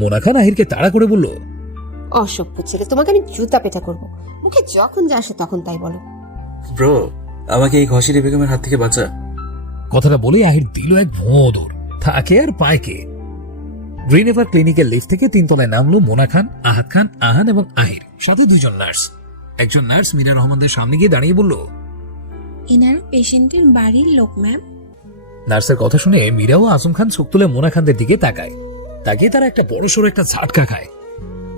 মোনা খান আহিরকে তাড়া করে বলল, অসভ্য ছেলে, তোমাকে আমি জুতা পেটা করব। মুখে যখন যা আসে তখন তাই বলো। ব্রো, আমাকে এই ঘসিরি বেগমের হাত থেকে বাঁচা। কথাটা বলেই আহির দিল এক ভোঁ দৌড়, থাকে আর পায় কে। গ্রিন এভার ক্লিনিকের লিফট থেকে 3 তলায় নামলো মোনা খান, আহাদ খান, আহান এবং আহির, সাথে 2জন নার্স। একজন নার্স মীরা রহমানদের সামনে গিয়ে দাঁড়িয়ে বলল, এনারা পেশেন্টের বাড়ির লোক ম্যাম। নার্সের কথা শুনে মীরা ও আজম খান চোখ তুলে মোনা খানদের দিকে তাকায়। তাকিয়ে তারা একটা বড়সড় একটা ঝাটকা খায়।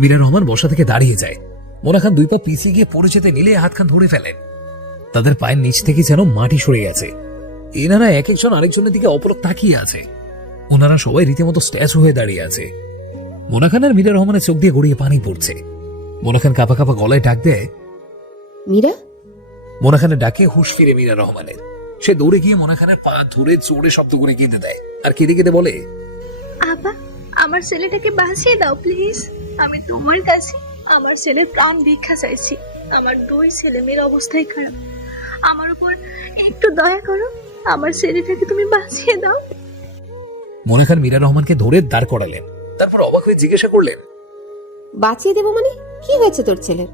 মীরা রহমান বসা থেকে দাঁড়িয়ে যায়। মোনা খান 2 পা পিছিয়ে গিয়ে পড়ে যেতে নিলে হাত খান ধরে ফেলেন। তাদের পায়ের নিচ থেকে যেন মাটি সরে গেছে। এনারা এক একজন আরেকজনের দিকে অপলক তাকিয়ে আছে। ওনারা সবাই রীতিমতো স্ট্যাচু হয়ে দাঁড়িয়ে আছে। মোনা খান আর মীরা রহমানের চোখ দিয়ে গড়িয়ে পানি পড়ছে। মোনা খান কাঁপা কাঁপা গলায় ডাক দেয়, মীরা। মোনা খানের ডাকে হুঁশ ফিরে মীরা রহমানের। সে দৌড়ে গিয়ে মোনা খানের পা ধরে জোরে শব্দ করে কেঁদে দেয়, আর কেঁদে কেঁদে বলে, আবা, আমার ছেলেটাকে বাঁচিয়ে দাও প্লিজ। আমি তোমার কাছে আমার ছেলের প্রাণ ভিক্ষা চাইছি। আমার 2 ছেলে মেয়ের অবস্থাই খারাপ, আমার উপর একটু দয়া করো। আমার ছেলেটাকে তুমি বাঁচিয়ে দাও। মোনা খান মীরা রহমানকে ধরে দাঁড় করালেন। তারপর অবাক হয়ে জিজ্ঞাসা করলেন, বাঁচিয়ে দেবো মানে? কি হয়েছে তোর ছেলের?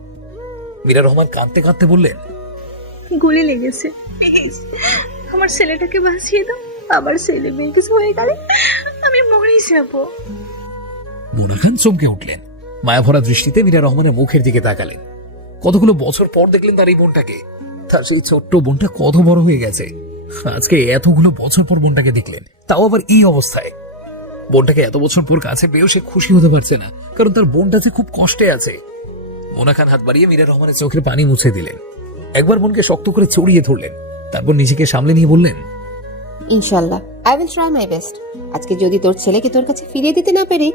মীরা রহমান কাঁদতে কাঁদতে বললেন, গুলি লেগেছে, প্লিজ আমার ছেলেটাকে বাঁচিয়ে দাও। আমার ছেলে মেয়ে কিছু হয়ে গেলে আমি মরেই যাবো। মোনা খান চমকে উঠলেন। মায়াভরা দৃষ্টিতে মীরা রহমানের মুখের দিকে তাকালেন। কতগুলো বছর পর দেখলেন তার এই বোনটাকে। তার সেই ছোট্ট বোনটা কত বড় হয়ে গেছে। আজকে এতগুলো বছর পর বোনটাকে দেখলেন, তাও আবার এই অবস্থায়। বোনটাকে এত বছর পর কাছে পেয়েও সে খুশি হতে পারছে না, কারণ তার বোনটা যে খুব কষ্টে আছে। মোনা খান হাত বাড়িয়ে মীরা রহমানের চোখের পানি মুছে দিলেন। একবার বোনকে শক্ত করে চড়িয়ে ধরলেন। তারপর নিজেকে সামলে নিয়ে বললেন, ইনশাআল্লাহ I will try my best. আজকে যদি তোর ছেলেকে তোর কাছে ফিরিয়ে দিতে না পারি,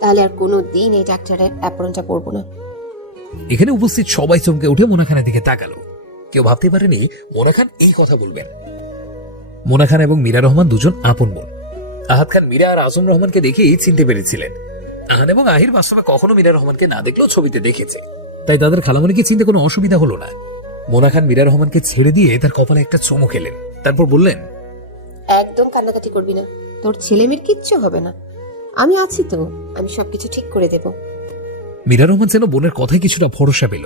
তাহলে আর কোনো দিন এই ডাক্তারের অ্যাপয়েন্টটা করব না। এখানে উপস্থিত সবাই চমকে উঠে মোনা খানের দিকে তাকালো। কেউ ভাবতে পারেনি মোনা খান এই কথা বলবেন। মোনা খান এবং মীরা রহমান 2জন আপন বোন। আহাদ খান মীরা আর আজম রহমানকে দেখেই চিনতে পেরেছিলেন। আহান এবং আহির বাস্তবে কখনো মীরা রহমানকে না দেখলেও ছবিতে দেখেছে, তাই তাদের খালামণিকে চিনতে কোনো অসুবিধা হলো না। মোনা খান মীরা রহমানকে ছেড়ে দিয়ে তার কপালে একটা চুমু খেলেন। তারপর বললেন, একদম কান্নাকাটি করবি না, তোর ছেলে মেয়ের কিচ্ছু হবে না। আমি আছি তো, আমি সবকিছু ঠিক করে দেব। মীরা রহমান যেন বোনের কথায় কিছুটা ভরসা পেল।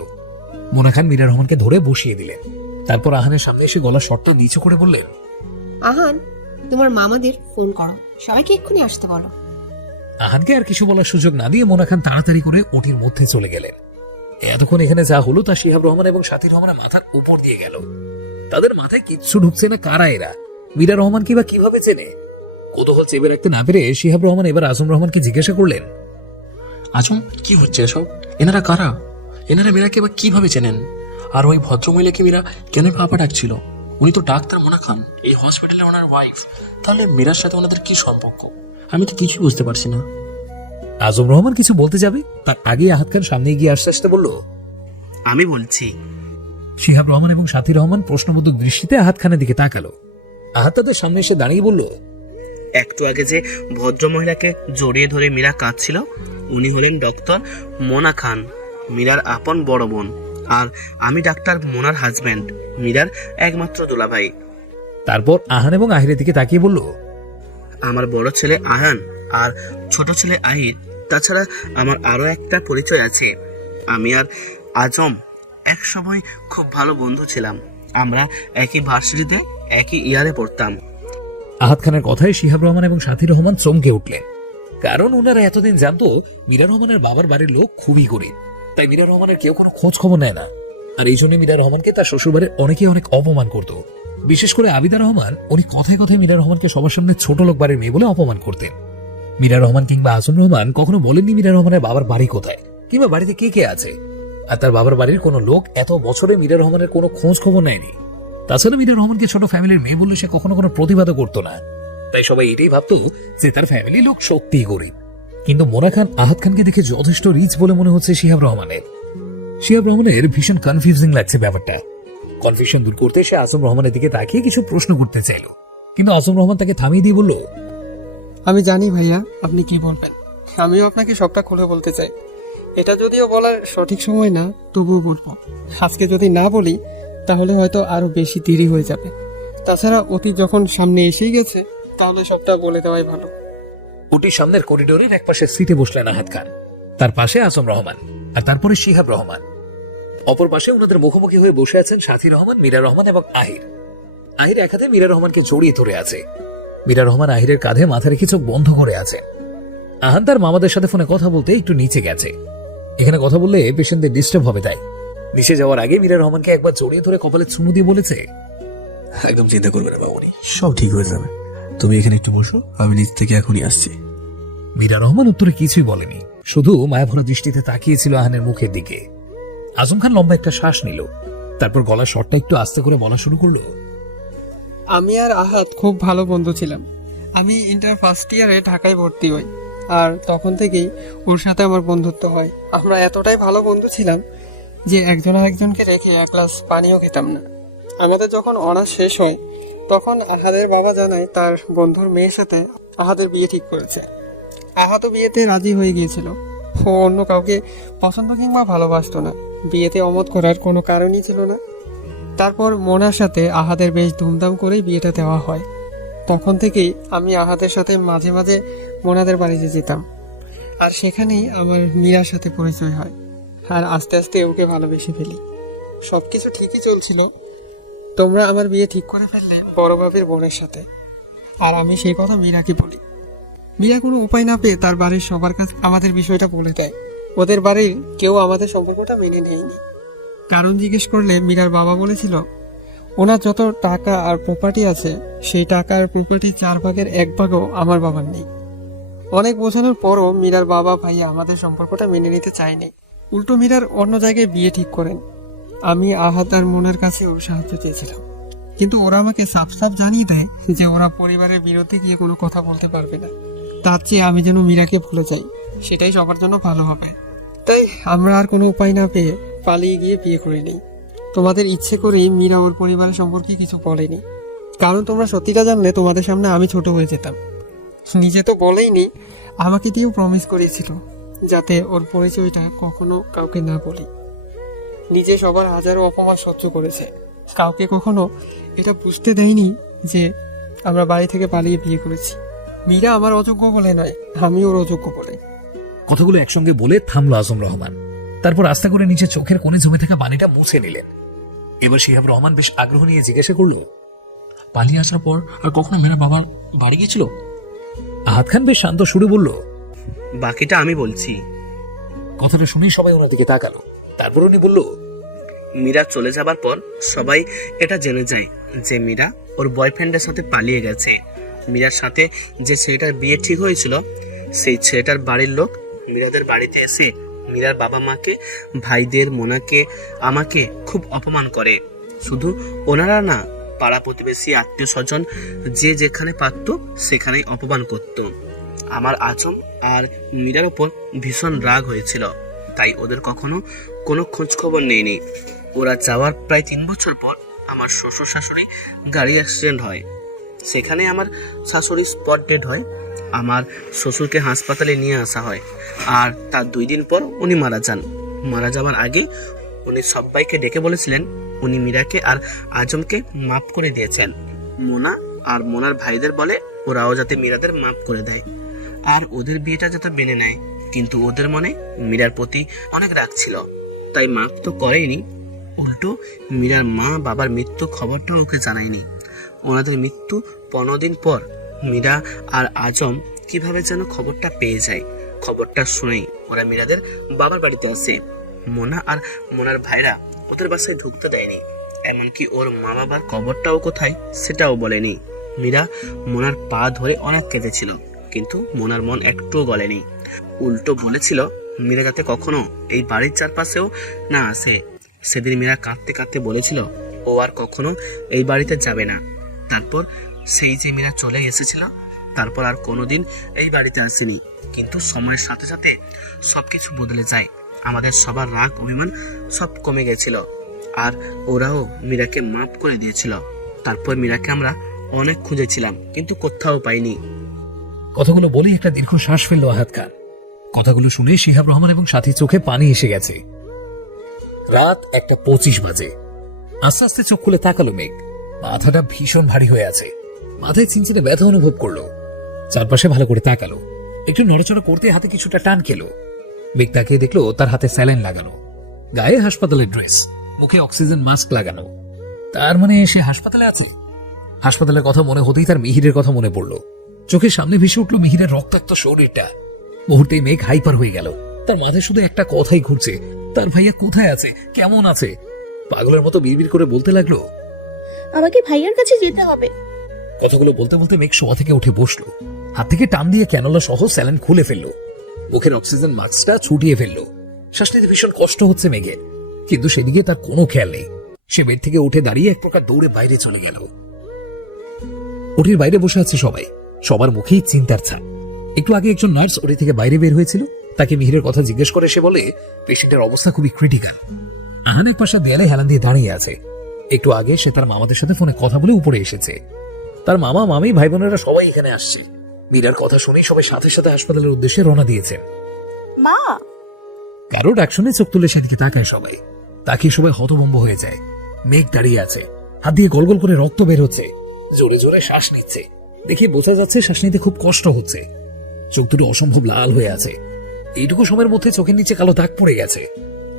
মোনা খান মীরা রহমানকে ধরে বসিয়ে দিলেন। তারপর আহানের সামনে এসে গলার শটটা নিচু করে বললেন, আহান, তোমার মামাদের ফোন করো, সবাইকে এক্ষুনি আসতে বলো। আহানকে আর কিছু বলার সুযোগ না দিয়ে মোনা খান তাড়াতাড়ি করে ওটির মধ্যে চলে গেলেন। এতক্ষণ এখানে যা হলো তা শিহাব রহমান এবং সাথী রহমানের মাথার উপর দিয়ে গেল। তাদের মাথায় কিচ্ছু ঢুকছে না। কারা এরা? মীরা রহমান কিবা কিভাবে চেনে? কৌতূহল চেপে রাখতে না পেরে শিহাব রহমান এবার আজম রহমানকে জিজ্ঞাসা করলেন, আজম, কি হচ্ছে এসব? এনারা কারা? এনারা মীরাকে বা কিভাবে চেনেন? আর ওই ভদ্রমহিলাকে মীরা কেন বাবা ডাকছিল? উনি তো ডাক্তার মোনা খান, এই হসপিটালে ওনার ওয়াইফ। তাহলে মীরার সাথে ওনাদের কি সম্পর্ক? আমি তো কিছুই বুঝতে পারছি না। আজম রহমান কিছু বলতে যাবে, তার আগে আহাদ খান সামনে গিয়ে আস্তে আস্তে বলল, আমি বলছি। শিহাব রহমান এবং সাথী রহমান প্রশ্নবোধক দৃষ্টিতে আহাদ খানের দিকে তাকালো। আহাদ তাদের সামনে এসে দাঁড়িয়ে বলল, একটু আগে যে ভদ্র মহিলাকে জড়িয়ে ধরে মীরা কাঁদছিল, উনি হলেন ডক্টর মোনা খান, মীরার আপন বড় বোন। আর আমি ডাক্তার মোনার হাজব্যান্ড, মীরার একমাত্র দুলাভাই। তারপর আহান এবং আহিরের দিকে তাকিয়ে বলল, আমার বড় ছেলে আহান আর ছোট ছেলে আহির। তাছাড়া আমার আরো একটা পরিচয় আছে। আমি আর আজম এক সময় খুব ভালো বন্ধু ছিলাম। আমরা একই ভার্সিটিতে একই ইয়ারে পড়তাম। আহাদ খানের কথায় শিহাব রহমান এবং সাথী রহমান চমকে উঠলেন, কারণ ওনারা এতদিন জানতো মীরা রহমানের বাবার বাড়ির লোক খুবই গরিব, তাই মীরা রহমানের কেউ কোনো খোঁজ খবর নেয় না। আর এই জন্য মীরা রহমানকে তার শ্বশুরবাড়ির অনেকে অনেক অপমান করত। বিশেষ করে আবিদা রহমান, উনি কথায় কথায় মীরা রহমানকে সবার সামনে ছোট লোক বাড়ির মেয়ে বলে অপমান করতেন। মীরা রহমান কিংবা আজম রহমান কখনো বলেননি মীরা রহমানের বাবার বাড়ি কোথায় কিংবা বাড়িতে কে কে আছে। আর তার বাবার বাড়ির কোনো লোক এত বছরে মীরা রহমানের কোনো খোঁজ খবর নেয়নি। তাছাড়া মীরা রহমানকে ছোট ফ্যামিলির মেয়ে বললে সে কখনো কোনো প্রতিবাদও করতো না। তাই সবাই এটাই ভাবতো যে তার ফ্যামিলি লোক সত্যিই গরিব। কিন্তু মোনা খান আহাদ খানকে দেখে যথেষ্ট রিচ বলে মনে হচ্ছে শিহাব রহমানের। শিহাব রহমানের ভীষণ কনফিউজিং লাগছে ব্যাপারটা। কনফিউশন দূর করতে সে আজম রহমানের দিকে তাকিয়ে কিছু প্রশ্ন করতে চাইল, কিন্তু আজম রহমান তাকে থামিয়ে দিয়ে বলল, আমি জানি ভাইয়া আপনি কি বলবেন। আমিও আপনাকে সবটা খুলে বলতে চাই। এটা যদিও বলার সঠিক সময় না, তবুও বলবো। আজকে যদি না বলি তাহলে হয়তো আরো বেশি দেরি হয়ে যাবে। তাছাড়া অতীত যখন সামনে এসেই গেছে, তাহলে সবটা বলে দেওয়াই ভালো। ওটির সামনের করিডোরের এক পাশে সিটে বসলেন আহাদ খান, তার পাশে আজম রহমান, আর তারপরে শিহাব রহমান। অপর পাশে ওনাদের মুখোমুখি হয়ে বসে আছেন সাথী রহমান, মীরা রহমান এবং আহির। আহির এক হাতে মীরা রহমানকে জড়িয়ে ধরে আছে। মীরা রহমান আহিরের কাঁধে মাথা রেখে চোখ বন্ধ করে আছে। আহান তার মামাদের সাথে ফোনে কথা বলতে একটু নিচে গেছে। এখানে কথা বললে পেশেন্টদের ডিস্টার্ব হবে, তাই নিচে যাওয়ার আগে মীরা রহমানকে একবার জড়িয়ে ধরে কপালে চুমু দিয়ে বলেছে, একদম চিন্তা করবে না বাবুনি, সব ঠিক হয়ে যাবে। তুমি এখানে একটু বসো, আমি নিচ থেকে এখনই আসছি। মীরা রহমান উত্তরে কিছুই বলেনি, শুধু মায়াভরা দৃষ্টিতে তাকিয়েছিল আহানের মুখের দিকে। আজম খান লম্বা একটা শ্বাস নিল, তারপর গলার স্বরটা একটু আস্তে করে বলা শুরু করলো। আমি আর আহাত খুব ভালো বন্ধু ছিলাম। আমি ইন্টার ফার্স্ট ইয়ারে ঢাকায় ভর্তি হই, আর তখন থেকেই ওর সাথে আমার বন্ধুত্ব হয়। আমরা এতটাই ভালো বন্ধু ছিলাম যে একজন আরেকজনকে রেখে এক গ্লাস পানিও খেতাম না। আমাদের যখন অনার্স শেষ হয় তখন আহাদের বাবা জানায় তার বন্ধুর মেয়ের সাথে আহাদের বিয়ে ঠিক করেছে। আহাতও বিয়েতে রাজি হয়ে গিয়েছিল। ও অন্য কাউকে পছন্দ কিংবা ভালোবাসতো না, বিয়েতে অমত করার কোনো কারণই ছিল না। তারপর মোনার সাথে আহাদের বেশ ধুমধাম করেই বিয়েটা দেওয়া হয়। তখন থেকেই আমি আহাদের সাথে মাঝে মাঝে মোনাদের বাড়িতে যেতাম, আর সেখানেই আমার মীরার সাথে পরিচয় হয়, আর আস্তে আস্তে ওকে ভালোবেসে ফেলি। সব কিছু ঠিকই চলছিল। তোমরা আমার বিয়ে ঠিক করে ফেললে বড় বাবির বোনের সাথে, আর আমি সেই কথা মীরাকে বলি। মীরা কোনো উপায় না পেয়ে তার বাড়ির সবার কাছে আমাদের বিষয়টা বলে দেয়। ওদের বাড়ির কেউ আমাদের সম্পর্কটা মেনে নেয়নি। কারণ জিজ্ঞেস করলে মীরার বাবা বলেছিল ওনার যত টাকা আর প্রপার্টি আছে সেই টাকা আর প্রপার্টি 4 ভাগের 1 ভাগও আমার বাবার নেই। অনেক বোঝানোর পরও মীরার বাবা ভাইয়া আমাদের সম্পর্কটা মেনে নিতে চায়নি। উল্টো মীরার অন্য জায়গায় বিয়ে ঠিক করেন। আমি আহাত আর মোনার কাছে ওর সাহায্য চেয়েছিলাম, কিন্তু ওরা আমাকে সাফ সাফ জানিয়ে দেয় যে ওরা পরিবারের বিরুদ্ধে গিয়ে কোনো কথা বলতে পারবে না। তার চেয়ে আমি যেন মীরাকে ভুলে যাই, সেটাই সবার জন্য ভালো হবে। তাই আমরা আর কোনো উপায় না পেয়ে পালিয়ে গিয়ে বিয়ে করে নিই। তোমাদের ইচ্ছে করেই মীরা ওর পরিবারের সম্পর্কে কিছু বলেনি, কারণ তোমরা সত্যিটা জানলে তোমাদের সামনে আমি ছোট হয়ে যেতাম। নিজে তো বলেইনি, আমাকে দিয়েও প্রমিস করিয়েছিল যাতে ওর পরিচয়টা কখনো কাউকে না বলি। নিজে সবার হাজারো অপমান সহ্য করেছে, কাউকে কখনো এটা বুঝতে দেয়নি যে আমরা বাড়ি থেকে পালিয়ে বিয়ে করেছি। মীরা আমার অযোগ্য বলে নয়, আমি ওর অযোগ্য বলে। কথাগুলো একসঙ্গে বলে থামলো আজম রহমান, তারপর আস্তে করে নিচে চোখের কোণে জমে থাকা পানিটা মুছে নিলেন। এবার শিহাব রহমান বেশ আগ্রহ নিয়ে জিজ্ঞাসা করলো, পালিয়ে আসার পর আর কখনো মেয়েরা বাবার বাড়ি গিয়েছিল? আহাদ খান বেশ শান্ত সুরে বলল, বাকিটা আমি বলছি। কথাটা শুনেই সবাই ওনার দিকে তাকালো। তারপর উনি বলল, মীরা চলে যাবার পর সবাই এটা জেনে যায় যে মীরা ওর বয়ফ্রেন্ডের সাথে পালিয়ে গেছে। মীরার সাথে যে ছেলেটার বিয়ে ঠিক হয়েছিল সেই ছেলেটার বাড়ির লোক মীরাদের বাড়িতে এসে মীরার বাবা মাকে, ভাইদের, মোনাকে, আমাকে খুব অপমান করে। শুধু ওনারা না, পাড়া প্রতিবেশী, আত্মীয় স্বজন যে যেখানে পারত সেখানেই অপমান করত। আমার আজম আর মীরার ওপর ভীষণ রাগ হয়েছিল, তাই ওদের কখনো কোনো খোঁজ খবর নেয়নি। ওরা যাওয়ার প্রায় 3 বছর পর আমার শ্বশুর শাশুড়ি গাড়ি অ্যাক্সিডেন্ট হয়। সেখানে আমার শাশুড়ি স্পট ডেড হয়। আমার শ্বশুরকে হাসপাতালে নিয়ে আসা হয়, আর তার 2 দিন পর উনি মারা যান। মারা যাওয়ার আগে উনি সবাইকে ডেকে বলেছিলেন উনি মীরাকে আর আজমকে মাফ করে দিয়েছেন। মোনা আর মোনার ভাইদের বলে ওরাও যাতে মীরাদের মাফ করে দেয় আর ওদের বিয়েটা যাতে মেনে নেয়। কিন্তু ওদের মনে মীরার প্রতি অনেক রাগ ছিল, তাই মাফ তো করেনি, উল্টো মীরার মা বাবার মৃত্যু খবরটাও ওকে জানায়নি। ওনাদের মৃত্যু 15 দিন পর মীরা আর আজম কিভাবে যেন খবরটা পেয়ে যায়। খবরটা শুনেই ওরা মীরাদের বাবার বাড়িতে আসে। মোনা আর মোনার ভাইরা ওদের বাসায় ঢুকতে দেয়নি, এমনকি ওর মা বাবার কবরটাও কোথায় সেটাও বলেনি। মীরা মোনার পা ধরে অনেক কেঁদেছিল, কিন্তু মোনার মন একটুও গলেনি। উল্টো বলেছিল মীরা যাতে কখনো এই বাড়ির চারপাশেও না আসে। সেদিন মীরা কাঁদতে কাঁদতে বলেছিল ও আর কখনো এই বাড়িতে যাবে না। তারপর সেই যে মীরা চলে এসেছিল, তারপর আর কোনোদিন এই বাড়িতে আসেনি। কিন্তু সময়ের সাথে সাথে সবকিছু বদলে যায়। আমাদের সবার রাগ অভিমান সব কমে গেছিল, আর ওরাও মীরাকে মাফ করে দিয়েছিল। তারপর মীরাকে আমরা অনেক খুঁজেছিলাম, কিন্তু কোথাও পাইনি। কথাগুলো বলে একটা দীর্ঘ শ্বাস ফেললো আহাদ খান। কথাগুলো শুনে শিহাব রহমান এবং সাথী চোখে পানি এসে গেছে। রাত 1:25 বাজে। আস্তে আস্তে চোখ খুলে তাকালো মেঘ। মাথাটা ভীষণ ভারী হয়ে আছে, মাথায় চিনচিনে ব্যথা অনুভব করলো। চারপাশে ভালো করে তাকালো, একটু নড়াচড়া করতে হাতে কিছুটা টান খেলো। মেঘ তাকিয়ে দেখলো তার হাতে স্যালাইন লাগানো, গায়ে হাসপাতালের ড্রেস, মুখে অক্সিজেন মাস্ক লাগানো। তার মানে সে হাসপাতালে আছে। হাসপাতালের কথা মনে হতেই তার মিহিরের কথা মনে পড়লো। চোখের সামনে ভেসে উঠলো মিহিরের রক্তাক্ত শরীরটা। মুহূর্তেই মেঘ হাইপার হয়ে গেল। তার মাথায় শুধু একটা কথাই ঘুরছে, তার ভাইয়া কোথায় আছে, কেমন আছে। পাগলের মতো বিড়বিড় করে বলতে লাগলো, আমাকে ভাইয়ার কাছে যেতে হবে। কথাগুলো বলতে বলতে মেঘ শোয়া থেকে উঠে বসলো। হাত থেকে টান দিয়ে ক্যানোলা সহ স্যালাইন খুলে ফেললো। মুখের অক্সিজেন মাস্কটা ছুটিয়ে ফেললো। শ্বাস নিতে ভীষণ কষ্ট হচ্ছে মেঘের, কিন্তু সেদিকে তার কোনো খেয়াল নেই। সে বেড থেকে উঠে দাঁড়িয়ে এক প্রকার দৌড়ে বাইরে চলে গেল। ওটির বাইরে বসে আছে সবাই, সবার মুখেই চিন্তার ছাপ। একটু আগে একজন নার্স ওটি থেকে বাইরে বের হয়েছিল, তাকে মিহিরের কথা জিজ্ঞেস করে সে বলে পেশেন্টের অবস্থা খুবই ক্রিটিক্যাল। আহান এক পাশে দেয়ালে হেলান দিয়ে দাঁড়িয়ে আছে। একটু আগে সে তার মামাদের সাথে ফোনে কথা বলে উপরে এসেছে। তার মামা, মামি, ভাই বোনেরা সবাই এখানে আসছে। মীরার কথা শুনেই সবাই সাথে সাথে হাসপাতালের উদ্দেশ্যে রওনা দিয়েছে। মা, কারো ডাক শুনে চোখ তুলে সেদিকে তাকায় সবাই। তাকিয়ে সবাই হতভম্ব হয়ে যায়। মেঘ দাঁড়িয়ে আছে, হাত দিয়ে গোল গোল করে রক্ত বের হচ্ছে, জোরে জোরে শ্বাস নিচ্ছে। দেখে বোঝা যাচ্ছে শ্বাস নিতে খুব কষ্ট হচ্ছে। চোখ দুটো অসম্ভব লাল হয়ে আছে। এইটুকু সময়ের মধ্যে চোখের নিচে কালো দাগ পড়ে গেছে।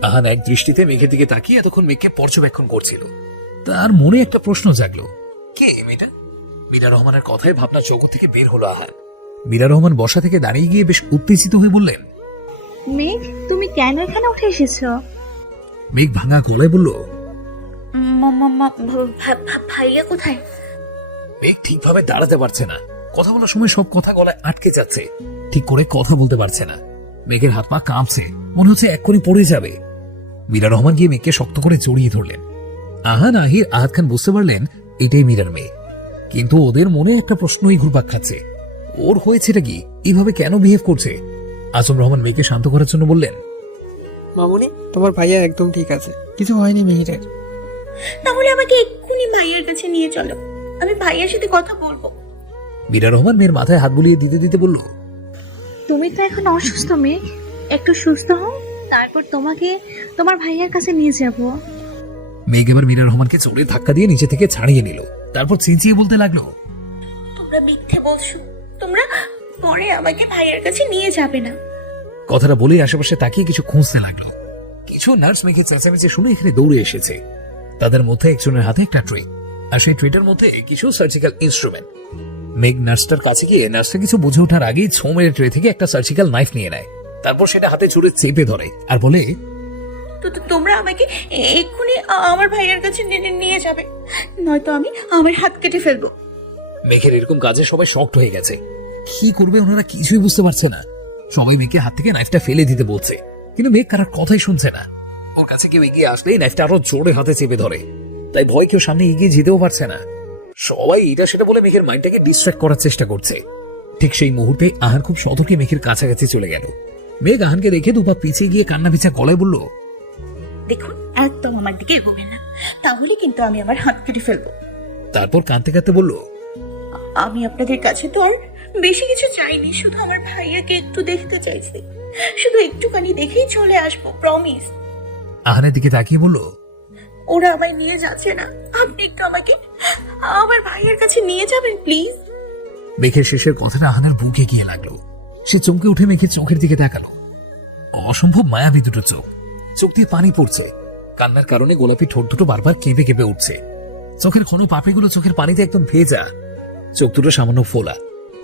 আহান এক দৃষ্টিতে মেঘের দিকে তাকিয়ে এতক্ষণ মেঘকে পর্যবেক্ষণ করছিল। তার মনে একটা প্রশ্ন জাগলো, কে মেয়েটা? মীরা রহমানের কথায় ভাবনা চোখ থেকে বের হলো আহান। মীরা রহমান বসা থেকে দাঁড়িয়ে গিয়ে বেশ উত্তেজিত হয়ে বললেন, মেঘ, তুমি কেন এখানে উঠে এসেছো? মেঘ ভাঙা গলায় বলল, ভাইয়া কোথায়? মেঘ ঠিকভাবে দাঁড়াতে পারছে না। কথা বলার সময় সব কথা গলায় আটকে যাচ্ছে, ঠিক করে কথা বলতে পারছে না। মেঘের হাত পা কাঁপছে, মনে হচ্ছে এক্ষুনি পড়ে যাবে। মীরা রহমান গিয়ে মেঘকে শক্ত করে জড়িয়ে ধরলেন। আহান, আহির, আহাদ খান বুঝতে পারলেন এটাই মীরার মেয়ে। কিন্তু ওদের মনে একটা প্রশ্নই ঘুরপাক খাচ্ছে, ওর হয়েছেটা কি? এভাবে কেন বিহেভ করছে? আজম রহমান মেয়েকে শান্ত করার জন্য বললেন, মামুনি, তোমার ভাইয়া একদম ঠিক আছে, কিছু হয়নি মিহিরের। তাহলে আমাকে এক্ষুনি ভাইয়ার কাছে নিয়ে চলো, আমি ভাইয়ার সাথে কথা বলবো। মীরা রহমান মেয়ের মাথায় হাত বুলিয়ে দিতে দিতে বলল, তুমি তো এখন অসুস্থ মেঘ, একটু সুস্থ হও, তারপর তোমাকে তোমার ভাইয়ার কাছে নিয়ে যাব। মেঘ এবার মীরা রহমানকে চড়ে ধাক্কা দিয়ে নিচে থেকে ছাড়িয়ে নিল। তারপর চেঁচিয়ে বলতে লাগলো, তোমরা মিথ্যে বলছো, তোমরা পরে আমাকে ভাইয়ার কাছে নিয়ে যাবে না। কথাটা বলেই আশেপাশে তাকিয়ে কিছু খুঁজতে লাগলো। কিছু নার্স মেঘে চেঁচামেচি শুনে এখানে দৌড়ে এসেছে। তাদের মধ্যে একজনের হাতে একটা ট্রে, আর সেই ট্রেটার মধ্যে কিছু সার্জিক্যাল ইনস্ট্রুমেন্ট। মেঘ নার্সটার কাছে গিয়ে নার্সটা কিছু বুঝে ওঠার আগেই ছো মেরে ট্রে থেকে একটা সার্জিক্যাল নাইফ নিয়ে নেয়। তারপর সেটা হাতে জুড়ে চেপে ধরে আর বলে, তো তোমরা আমাকে এক্ষুনি আমার ভাইয়ার কাছে নিয়ে যাবে, নয়তো আমি আমার হাত কেটে ফেলবো। মেঘের এরকম কাজে সবাই শক্ট হয়ে গেছে। কি করবে ওনারা কিছুই বুঝতে পারছে না। সবাই মেঘকে হাত থেকে নাইফটা ফেলে দিতে বলছে, কিন্তু মেঘ কারোর কথাই শুনছে না। ওর কাছে কেউ এগিয়ে আসলেই নাইফটা আরো জোরে হাতে চেপে ধরে, তাই ভয় কেউ সামনে এগিয়ে যেতেও পারছে না। সবাই এটা সেটা বলে মেঘের মাইন্ডটাকে ডিস্ট্র্যাক্ট করার চেষ্টা করছে। ঠিক সেই মুহূর্তে আহান খুব সতর্কে মেঘের কাছাকাছি চলে গেল। মেঘ আহানকে দেখে দুপা পিছিয়ে গিয়ে কান্না ভিজা গলায় বলল, দেখুন, একদম আমার দিকে এগোবেন না, তাহলে কিন্তু আমি আমার হাত কেটে ফেলবো। তারপর কাঁদতে কাঁদতে বলল, আমি আপনাদের কাছে তো আর বেশি কিছু চাইনি, শুধু আমার ভাইয়াকে একটু দেখতে চাইছি, শুধু একটুখানি দেখেই চলে আসবো, প্রমিস। আহানের দিকে তাকিয়ে বলল, ওরা আমায় নিয়ে যাচ্ছে না, আপনি একটু আমাকে আমার ভাইয়ের কাছে নিয়ে যাবেন প্লিজ। মেঘের শেষের কথাটা আহানের বুকে গিয়ে লাগলো। সে চমকে উঠে মেঘের চোখের দিকে তাকালো। অসম্ভব মায়াবী দুটো চোখ, চোখ দিয়ে পানি পড়ছে। কান্নার কারণে গোলাপি ঠোঁট দুটো বারবার কেঁপে কেঁপে উঠছে। চোখের ঘন পাপড়িগুলো চোখের পানিতে একদম ভেজা, চোখ দুটো সামান্য ফোলা,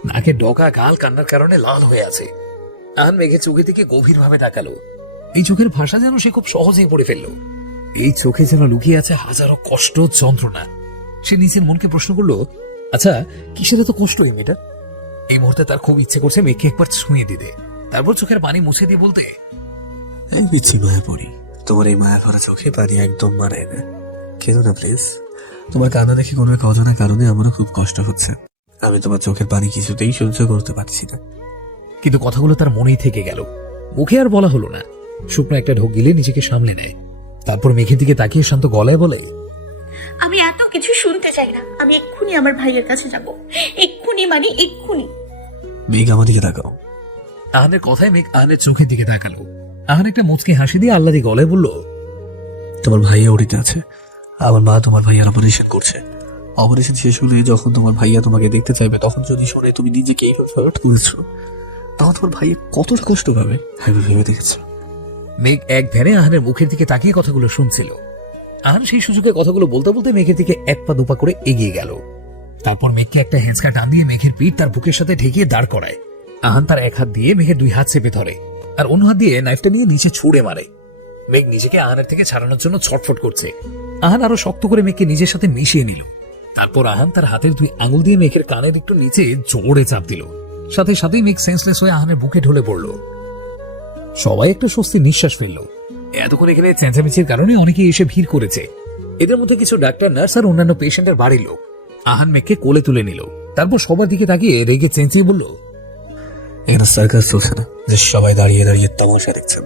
নাকের ডগা গাল কান্নার কারণে লাল হয়ে আছে। আহান মেঘের চোখের দিকে গভীরভাবে তাকালো। এই চোখের ভাষা যেন সে খুব সহজেই পড়ে ফেললো। এই চোখে যেন লুকিয়ে আছে হাজারো কষ্ট, যন্ত্রণা। সে নিজের মনকে প্রশ্ন করলো, আচ্ছা, কিসের এত কষ্ট এই মেয়েটার? এই মুহূর্তে তার খুব ইচ্ছে করছে মেঘকে একবার ছুঁয়ে দিতে, তারপর চোখের পানি মুছে দিয়ে বলতে, দিচ্ছি মায়া পড়ি, তোমার এই মায়া ভরা চোখে পানি একদম মানায় না, কেঁদো না প্লিজ। তোমার কান্না দেখে কোনো এক অজানা কারণে আমারও খুব কষ্ট হচ্ছে। আমি তোমার চোখের পানি কিছুতেই সহ্য করতে পারছি না। কিন্তু কথাগুলো তার মনেই থেকে গেল, মুখে আর বলা হলো না। শুকনো একটা ঢোক গিলে নিজেকে সামলে নেয়। তারপর মেঘের দিকে তাকিয়ে শান্ত গলায় বলে, আমি এত কিছু শুনতে চাই না, আমি এক্ষুনি আমার ভাইয়ের কাছে যাব, এক্ষুনি, মানে এক্ষুনি। মেঘ আমার দিকে তাকাও। আহানের কথায় মেঘ আহানের চোখের দিকে তাকালো। আহান একটা মুচকে হাসি দিয়ে আহ্লাদি গলায় বলল, তোমার ভাইয়া ওড়িতে আছে, আমার মা তোমার ভাইয়ার অপারেশন করছে। অপারেশন শেষ হলে যখন তোমার ভাইয়া তোমাকে দেখতে চাইবে, তখন যদি শোনে তুমি নিজেকে এইভাবে হার্ট করেছো, তাও তোমার ভাই কতটা কষ্ট পাবে আমি ভেবে দেখেছি। মেঘ এক ধ্যানে আহানের মুখের দিকে তাকিয়ে কথাগুলো শুনছিল। আহান সেই সুযোগে কথাগুলো বলতে বলতে মেঘের দিকে এক পা দুপা করে এগিয়ে গেল। তারপর মেঘকে একটা হেঁচকা টান দিয়ে মেঘের পিঠ তার বুকের সাথে ঠেকিয়ে দাঁড় করায়। আহান তার এক হাত দিয়ে মেঘের দুই হাত চেপে ধরে আর অন্য হাত দিয়ে নাইফটা নিয়ে নিচে ছুঁড়ে মারে। মেঘ নিজেকে আহানের থেকে ছাড়ানোর জন্য ছটফট করছে। আহান আরো শক্ত করে মেঘকে নিজের সাথে মিশিয়ে নিল। তারপর আহান তার হাতের দুই আঙুল দিয়ে মেঘের কানের একটু নিচে জোরে চাপ দিল। সাথে সাথেই মেঘ সেন্সলেস হয়ে আহানের বুকে ঢলে পড়ল। সবাই একটা স্বস্তির নিঃশ্বাস ফেলল। এতক্ষণ এখানে চেঁচামেচির কারণে অনেকেই এসে ভিড় করেছে। এদের মধ্যে কিছু ডাক্তার, নার্স আর অন্যান্য পেশেন্টের বাড়ির লোক। আহান মেঘকে কোলে তুলে নিল। তারপর সবার দিকে তাকিয়ে রেগে চেঁচিয়ে বলল, এখানে সার্কাস চলছে না যে সবাই দাঁড়িয়ে দাঁড়িয়ে তামাশা দেখছেন।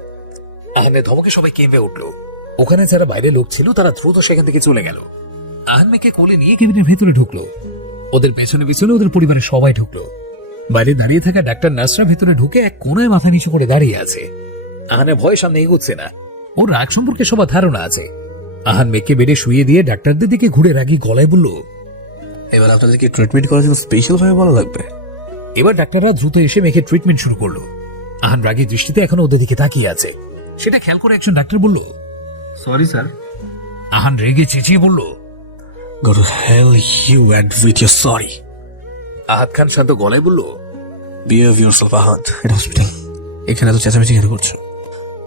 আহানের ধমকে সবাই কেঁপে উঠল। ওখানে যারা বাইরে লোক ছিল তারা দ্রুত সেখান থেকে চলে গেল। আহান মেঘকে কোলে নিয়ে কেবিনের ভেতরে ঢুকলো। ওদের পেছনে পেছনে ওদের পরিবারের সবাই ঢুকলো। বাইরে দাঁড়িয়ে থাকা ডাক্তার, নার্সরা ভেতরে ঢুকে এক কোনায় মাথা নিচু করে দাঁড়িয়ে আছে। আহানের ভয় সামনে এগোচ্ছে না। ওর রাগ সম্পর্কে সবার ধারণা আছে। আহান মেঘকে বেডে শুয়ে দিয়ে ডাক্তারদের দিকে ঘুরে রাগি গলায় বলল, এবার আপনাদেরকে ট্রিটমেন্ট করার জন্য স্পেশাল ভাবে বলা লাগবে। এবার ডাক্তাররা দ্রুত এসে মেঘের ট্রিটমেন্ট শুরু করলো। আহান রাগী দৃষ্টিতে এখনো ওদের দিকে তাকিয়ে আছে। সেটা খেয়াল করে একজন ডাক্তার বলল, সরি স্যার। আহান রেগে চেঁচিয়ে বলল, Go to hell you and with your sorry. আহাত খান শান্ত গলায় বলল, Behave yourself, আহাত। এটা হসপিটাল, এখানে তো চেঁচামেচি কেন করছো?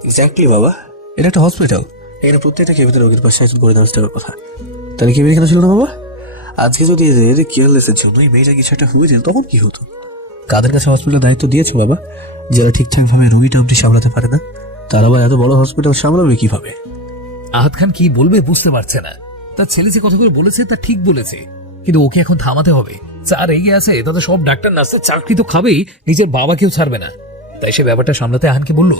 এক্স্যাক্টলি বাবা, এটা একটা হসপিটাল। এখানে প্রত্যেকটা কেবিনের রোগীর পাশে একজন করে নার্স থাকার কথা। তাহলে কেবিন কেন ছিল না বাবা? আজকে যদি এদের কেয়ারলেসের জন্য এই মেয়েটা কিছু একটা হয়ে যেত তখন কি হতো? কাদের কাছে হসপিটালের দায়িত্ব দিয়েছো বাবা? যারা ঠিকঠাক ভাবে রোগীটা অব্দি সামলাতে পারে না, তারা আবার এত বড় হসপিটাল সামলাবে কিভাবে? আহাত খান কি বলবে বুঝতে পারছে না। তার ছেলে যে কথাগুলো বলেছে তা ঠিক বলেছে, কিন্তু ওকে এখন থামাতে হবে। যা রেগে আছে তাতে সব ডাক্তার নার্সের চাকরি তো খাবেই, নিজের বাবাকেও ছাড়বে না। তাই সে ব্যাপারটা সামলাতে আহানকে বলল,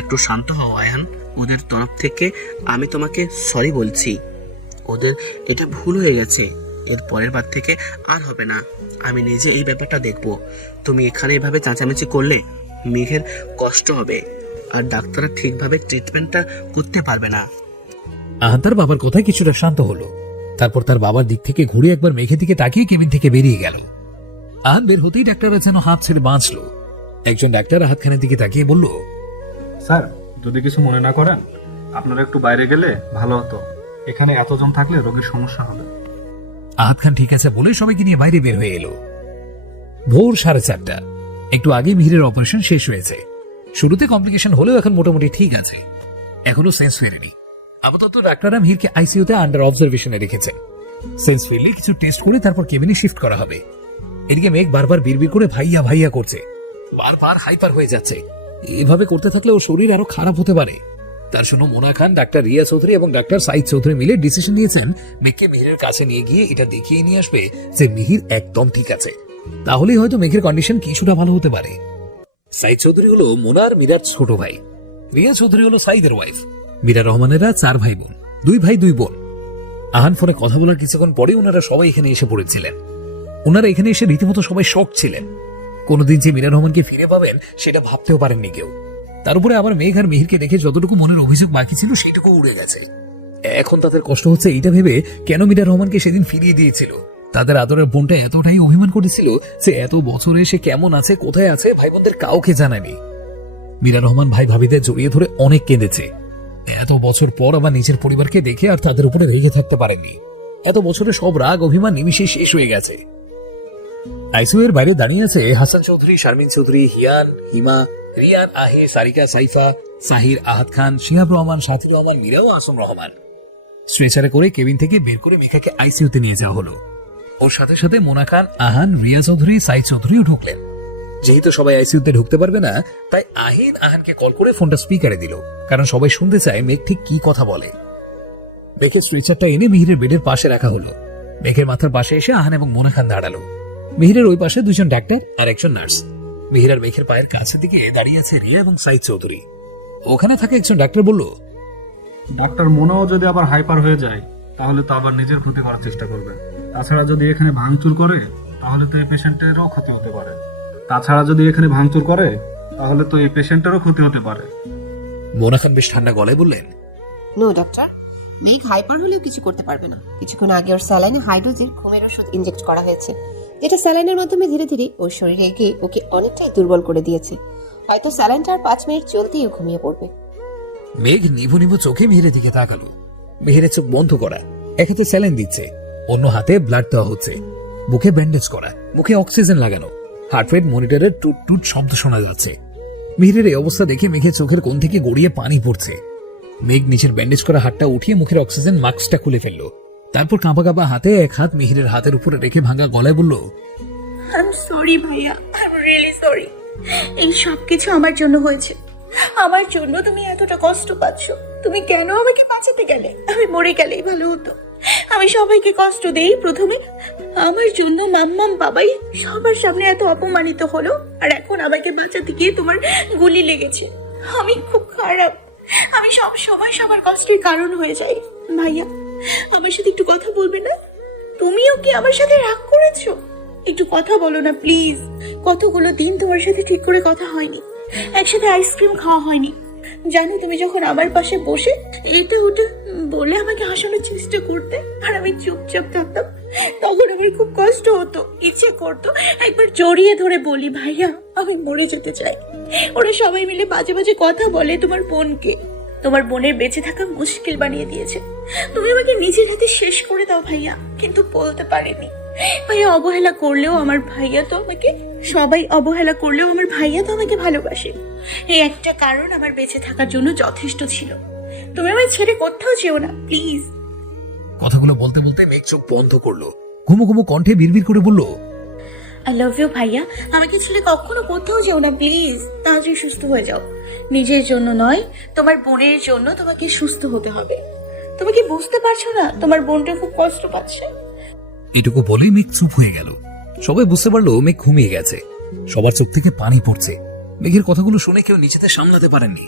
একটু শান্ত হও আয়ান। ওদের তরফ থেকে আমি তোমাকে সরি বলছি। ওদের এটা ভুল হয়ে গেছে। এর পরের বার থেকে আর হবে না। আমি নিজে এই ব্যাপারটা দেখব। তুমি এখানে এভাবে চেঁচামেচি করলে মেঘের কষ্ট হবে আর ডাক্তাররা ঠিকভাবে ট্রিটমেন্টটা করতে পারবে না। আহান তার বাবার কথায় কিছুটা শান্ত হলো। তারপর তার বাবার দিক থেকে ঘুরে একবার মেঘের দিকে তাকিয়ে কেবিন থেকে বেরিয়ে গেল। আহান বের হতেই ডাক্তাররা যেন হাত ছেড়ে বাঁচল। একজন ডাক্তার আহাত খানের দিকে তাকিয়ে বলল, স্যার, যদি কিছু মনে না করেন, আপনারা একটু বাইরে গেলে ভালো হতো। এখানে এতজন থাকলে রোগীর সমস্যা হবে। আহাত খান ঠিক আছে বলে সবাইকে নিয়ে বাইরে বের হয়ে এলো। ভোর 4:30। একটু আগে মিহিরের অপারেশন শেষ হয়েছে। শুরুতে কমপ্লিকেশন হলেও এখন মোটামুটি ঠিক আছে। এখনো সেন্স ফেরেনি। আপাতত ডাক্তাররা মিহিরকে আইসিইউতে আন্ডার অবজারভেশনে রেখেছে। সেন্স ফিরলে কিছু টেস্ট করে তারপর কেবিনে শিফট করা হবে। এদিকে মেঘ বারবার বিড়বিড় করে ভাইয়া ভাইয়া করছে, বারবার হাইপার হয়ে যাচ্ছে। এভাবে করতে থাকলে ওর শরীর আরো খারাপ হতে পারে। তার জন্য মোনা খান, ডাক্তার রিয়া চৌধুরী এবং ডাক্তার সাইদ চৌধুরী মিলে ডিসিশন নিয়েছেন মেঘকে মিহিরের কাছে নিয়ে গিয়ে এটা দেখিয়ে নিয়ে আসবে যে মিহির একদম ঠিক আছে। তাহলেই হয়তো মেঘের কন্ডিশন কিছুটা ভালো হতে পারে। সাইদ চৌধুরী হলো মোনার মীরার ছোট ভাই। রিয়া চৌধুরী হলো সাইদের ওয়াইফ। মীরা রহমানেরা 4 ভাই বোন, 2 ভাই 2 বোন। আহান ফোনে কথা বলার কিছুক্ষণ পরে ওনারা সবাই এখানে এসে পড়েছিলেন। ওনারা এখানে এসে রীতিমতো সবাই শক ছিলেন। কোনোদিন যে মীরা রহমানকে ফিরে পাবেন সেটা ভাবতেও পারেননি কেউ। তার উপরে আবার মেঘ আর মিহিরকে দেখে যতটুকু মনের অভিযোগ বাকি ছিল সেইটুকু উড়ে গেছে। এখন তাদের কষ্ট হচ্ছে এইটা ভেবে কেন মীরা রহমানকে সেদিন ফিরিয়ে দিয়েছিল। তাদের আদরের বোনটা এতটাই অভিমান করেছিল যে এত বছরে সে কেমন আছে, কোথায় আছে, ভাই বোনদের কাউকে জানায়নি। মীরা রহমান ভাই ভাবিদের জড়িয়ে ধরে অনেক কেঁদেছে। এত বছর পর আবার নিজের পরিবারকে দেখে আর তাদের উপরে রেগে থাকতে পারেননি। এত বছরে সব রাগ অভিমান নিমিশে শেষ হয়ে গেছে। আইসিইউ এর বাইরে দাঁড়িয়ে আছে হাসান চৌধুরী, শারমিন চৌধুরী, হিয়ান, হিমা, রিয়ান, আহে, সারিকা, সাইফা, সাহির, আহাত খান, শিহাব রহমান, সাথী রহমান, মীরা ও আসম রহমান। স্ট্রেচারে করে কেবিন থেকে বের করে মেঘাকে আইসিইউতে নিয়ে যাওয়া হলো। ওর সাথে সাথে মোনা খান, আহান, রিয়া চৌধুরী, সাইদ চৌধুরীও ঢুকলেন। যেহেতু সবাই আইসিইউতে ঢুকতে পারবে না, তাই আহিন আহানকে কল করে ফোনটা স্পিকারে দিল, কারণ সবাই শুনতে চায় মেঘ ঠিক কি কথা বলে। মেঘের স্ট্রেচারটা এনে মিহিরের বেডের পাশে রাখা হলো। মেঘের মাথার পাশে এসে আহান এবং মোনা খান দাঁড়ালো। মিহিরের ওই পাশে 2জন ডাক্তার আর একজন নার্স। মিহির আর মেঘের পায়ের কাছের দিকে দাঁড়িয়ে আছে রিয়া এবং সাইদ চৌধুরী। ওখানে থাকে একজন ডাক্তার বলল, ডাক্তার মনেও যদি আবার হাইপার হয়ে যায় তাহলে তো আবার নিজের ক্ষতি করার চেষ্টা করবে। তাছাড়া যদি এখানে ভাঙচুর করে তাহলে তো এই পেশেন্টেরও ক্ষতি হতে পারে। মোনা খান বেশ ঠান্ডা গলায় বললেন, নো ডক্টর, মেঘ হাইপার হলেও কিছু করতে পারবে না। কিছুক্ষণ আগে ওর স্যালাইনে হাইড্রোজের ঘুমের ওষুধ ইনজেক্ট করা হয়েছে। যেটা স্যালাইনের মাধ্যমে ধীরে ধীরে ওর শরীরে গিয়ে ওকে অনেকটাই দুর্বল করে দিয়েছে। হয়তো স্যালাইনটা আর 5 মিনিট চলতেই ও ঘুমিয়ে পড়বে। মেঘ নিভু নিভু চোখে মিহিরের দিকে তাকালো। মিহিরের চোখ বন্ধ করা, এক হাতে স্যালাইন দিচ্ছে, অন্য হাতে ব্লাড দেওয়া হচ্ছে, বুকে ব্যান্ডেজ করা, মুখে অক্সিজেন লাগানো, হার্ট রেট মনিটরের টুট টুট শব্দ শোনা যাচ্ছে। মিহিরের এই অবস্থা দেখে মেঘের চোখের কোণ থেকে গড়িয়ে পানি পড়ছে। মেঘ নিচের ব্যান্ডেজ করা হাতটা উঠিয়ে মুখের অক্সিজেন মাস্কটা খুলে ফেললো। তারপর কাঁপা কাঁপা হাতে এক হাত মিহিরের হাতের উপরে রেখে ভাঙা গলায় বলল, আই এম সরি ভাইয়া, আই এম রিয়েলি সরি। এই সব কিছু আমার জন্য হয়েছে, আমার জন্য তুমি এতটা কষ্ট পাচ্ছ। তুমি কেন আমাকে বাঁচাতে গেলে? আমি মরে গেলেই ভালো হতো। আমি সবাইকে কষ্ট দেই প্রথমে, আমার জন্য মাম্মাম বাবাই সবার সামনে এত অপমানিত হলো, আর এখন আমাকে বাঁচাতে গিয়ে তোমার গুলি লেগেছে। আমি খুব খারাপ, আমি সব সময় সবার কষ্টের কারণ হয়ে যাই। ভাইয়া, আমার সাথে একটু কথা বলবে না? তুমিও কি আমার সাথে রাগ করেছো? একটু কথা বলো না প্লিজ। কতগুলো দিন তোমার সাথে ঠিক করে কথা হয়নি, একসাথে আইসক্রিম খাওয়া হয়নি। জানো, তুমি যখন আমার পাশে বসে এটা ওটা বলে আমাকে হাসানোর চেষ্টা করতে আর আমি চুপচাপ থাকতাম, তখন আমার খুব কষ্ট হতো, ইচ্ছে করতো একবার জড়িয়ে ধরে বলি, ভাইয়া আমি মরে যেতে চাই। ওরা সবাই মিলে বাজে বাজে কথা বলে তোমার বোনকে, তোমার বোনের বেঁচে থাকা মুশকিল বানিয়ে দিয়েছে। তুমি আমাকে নিজের হাতে শেষ করে দাও ভাইয়া, কিন্তু বলতে পারিনি। ভাইয়া অবহেলা করলেও আমার ভাইয়া তো আমাকে, সবাই অবহেলা করলেও আমার ভাইয়া তো আমাকে ভালোবাসে। এই একটা কারণ আমার বেঁচে থাকার জন্য যথেষ্ট ছিল। তুমি আমায় ছেড়ে কোথাও যেও না প্লিজ। কথাগুলো বলতে বলতে মেঘ চোখ বন্ধ করলো, ঘুমো ঘুমো কণ্ঠে বিড়বিড় করে বলল, আই লাভ ইউ ভাইয়া, আমাকে ছেড়ে কখনো কোথাও যেও না প্লিজ। তাড়াতাড়ি সুস্থ হয়ে যাও। নিজের জন্য নয়, তোমার বোনের জন্য তোমাকে সুস্থ হতে হবে। তুমি কি বুঝতে পারছো না তোমার বোনটা খুব কষ্ট পাচ্ছে? এটুকু বলেই মেঘ চুপ হয়ে গেল। সবাই বুঝতে পারলো মেঘ ঘুমিয়ে গেছে। সবার চোখ থেকে পানি পড়ছে। মেঘের কথাগুলো শুনে কেউ নিচেতে সামলাতে পারেননি।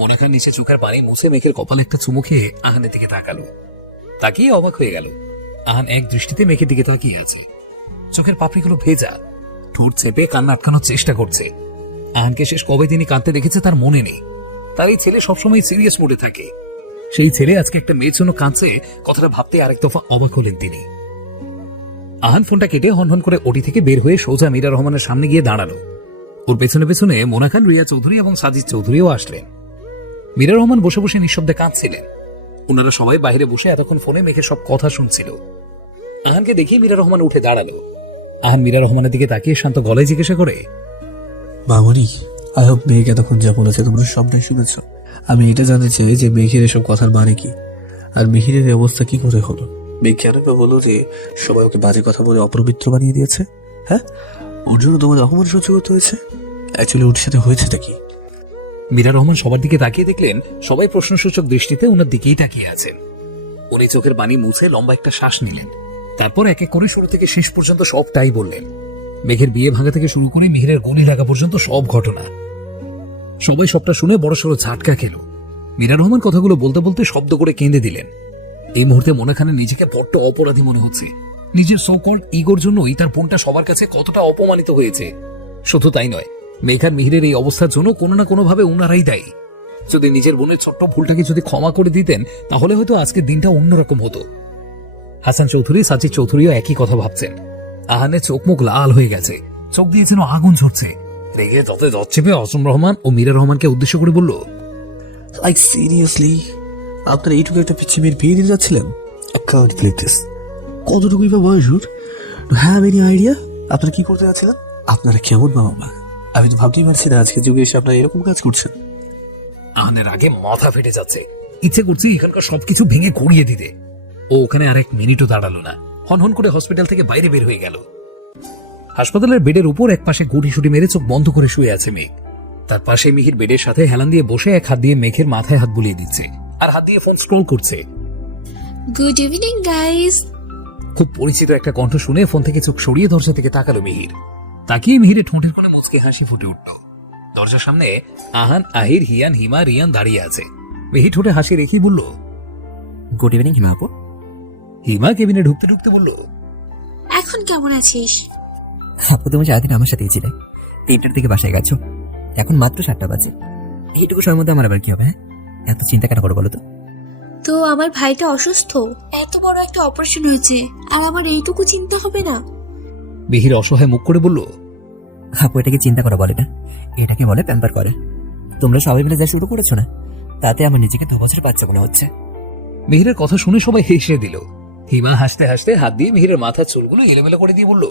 মনে খান নিচে চোখের পানি মুছে মেঘের কপালে একটা চুমু খেয়ে আহানের দিকে তাকালো। তাকিয়ে অবাক হয়ে গেল। আহান এক দৃষ্টিতে মেঘের দিকে তাকিয়ে আছে। চোখের পাপড়িগুলো ভেজা, ঠোঁট চেপে কান্না আটকানোর চেষ্টা করছে। আহানকে শেষ কবে তিনি কাঁদতে দেখেছে তার মনে নেই। তার এই ছেলে সবসময় সিরিয়াস মোডে থাকে। সেই ছেলে আজকে একটা মেয়ের জন্য কাঁদছে, কথাটা ভাবতে আরেক দফা অবাক হলেন তিনি। আহান ফোনটা কেটে হনহন করে ওটি থেকে বের হয়ে সোজা মীরা রহমানের সামনে গিয়ে দাঁড়ালো। ওর পেছনে পেছনে মোনা খান, রিয়া চৌধুরী এবং সাজিদ চৌধুরীও আসলেন। মীরা রহমান বসে বসে নিঃশব্দে কাঁদছিলেন। ওনারা সবাই বাইরে বসে এতক্ষণ ফোনে মেঘের সব কথা শুনছিল। আহানকে দেখে মীরা রহমান উঠে দাঁড়ালো। আহান মীরা রহমানের দিকে তাকিয়ে শান্ত গলায় জিজ্ঞাসা করে, মামনি, আই হোপ মেঘ এতক্ষণ যা বলেছে তোমরা সবটাই শুনেছ। আমি এটা জানতে চাই যে মেঘের এসব কথার মানে কি, আর মিহিরের এই অবস্থা কি করে হলো? মেঘ কেন বা বলো যে সবাই ওকে বাজে কথা বলে অপবিত্র বানিয়ে দিয়েছে? হ্যাঁ, ওর জন্য তোমার অপমান সহ্য করতে হয়েছে? অ্যাকচুয়ালি ওর সাথে হয়েছেটা কি? মীরা রহমান সবার দিকে তাকিয়ে দেখলেন সবাই প্রশ্নসূচক দৃষ্টিতে ওনার দিকেই তাকিয়ে আছেন। উনি চোখের পানি মুছে লম্বা একটা শ্বাস নিলেন। তারপর এক এক করে শুরু থেকে শেষ পর্যন্ত সবটাই বললেন। মেঘের বিয়ে ভাঙা থেকে শুরু করে মিহিরের গুলি লাগা পর্যন্ত সব ঘটনা। সবাই সবটা শুনে বড়সড় ঝাটকা খেল। মীরা রহমান কথাগুলো বলতে বলতে শব্দ করে কেঁদে দিলেন। এই মুহূর্তে মনে খানে নিজেকে বড্ড অপরাধী মনে হচ্ছে। নিজের সোকল্ড ইগোর জন্যই তার বোনটা সবার কাছে কতটা অপমানিত হয়েছে। শুধু তাই নয়, মেঘার মিহিরের এই অবস্থার জন্য কোনো না কোনো ভাবে উনারাই দায়ী। যদি নিজের বোনের ছোট্ট ভুলটাকে যদি ক্ষমা করে দিতেন, তাহলে হয়তো আজকের দিনটা অন্যরকম হতো। হাসান চৌধুরী, সাজিদ চৌধুরীও একই কথা ভাবছেন। আহানের চোখ মুখ লাল হয়ে গেছে, চোখ দিয়ে যেন আগুন ঝরছে। রেগে যত চেপে আসম রহমান ও মীরা রহমানকে উদ্দেশ্য করে বলল, লাইক সিরিয়াসলি, আপনারা এইটুকু একটা পিছিয়ে মেয়ের বিয়ে দিতে যাচ্ছিলেন? I can't believe this. কতটুকুই বা বয়স ওর? হ্যাভ এনি আইডিয়া আপনারা কি করতে যাচ্ছিলেন? আপনারা কেমন বাবা? আমি তো ভাবতেই পারছি না আজকে যুগে এসে আপনারা এরকম কাজ করছেন। আহানের আগে মাথা ফেটে যাচ্ছে। ইচ্ছে করছে এখানকার সবকিছু ভেঙে গড়িয়ে দিতে। ও ওখানে আর এক মিনিটও দাঁড়ালো না, হনহন করে হসপিটাল থেকে বাইরে বের হয়ে গেল। হাসপাতালের বেডের উপর এক পাশে গুটি মেরে চোখ বন্ধ করে শুয়ে আছে মেঘ। তার পাশে মিহির বেডের সাথে হেলান দিয়ে বসে এক হাত দিয়ে মেঘের মাথায় হাত বুলিয়ে দিচ্ছে, আর হাত দিয়ে ফোন স্ক্রল করছে। Good evening guys. খুব পরিচিত একটা কণ্ঠ শুনে ফোন থেকে চোখ সরিয়ে দরজা থেকে তাকালো মিহির। তাকিয়ে মিহিরের ঠোঁটের কোণে মুচকে হাসি ফুটে উঠল। দরজার সামনে আহান, আহির, হিয়ান, হিমা, রিয়ান দাঁড়িয়ে আছে। মিহির ঠোঁটে হাসি রেখেই বলল, গুড ইভিনিং হিমা আপু। হিমা কেবিনে ঢুকতে ঢুকতে বলল, এখন কেমন আছিস? আপু তুমি সারাদিন আমার সাথেই ছিলে, 3টার দিকে বাসায় গেছো, এখন মাত্র 7টা বাজে। এইটুকু সময়ের মধ্যে আমার আবার কি হবে? হ্যাঁ, এত চিন্তা কেন করো বলো তো? তো আমার ভাইটা অসুস্থ, এত বড় একটা অপারেশন হয়েছে, আর আমার এইটুকু চিন্তা হবে না? মিহির অসহায় মুখ করে বলল, আপু এটাকে চিন্তা করা বলে না, এটাকে বলে প্যাম্পার করে। তোমরা সবাই মিলে যা শুরু করেছো না, তাতে আমার নিজেকে 2 বছর বাচ্চা মনে হচ্ছে। মিহিরের কথা শুনে সবাই হেসে দিল। হিমা হাসতে হাসতে হাত দিয়ে মিহিরের মাথার চুলগুলো এলোমেলো করে দিয়ে বলল,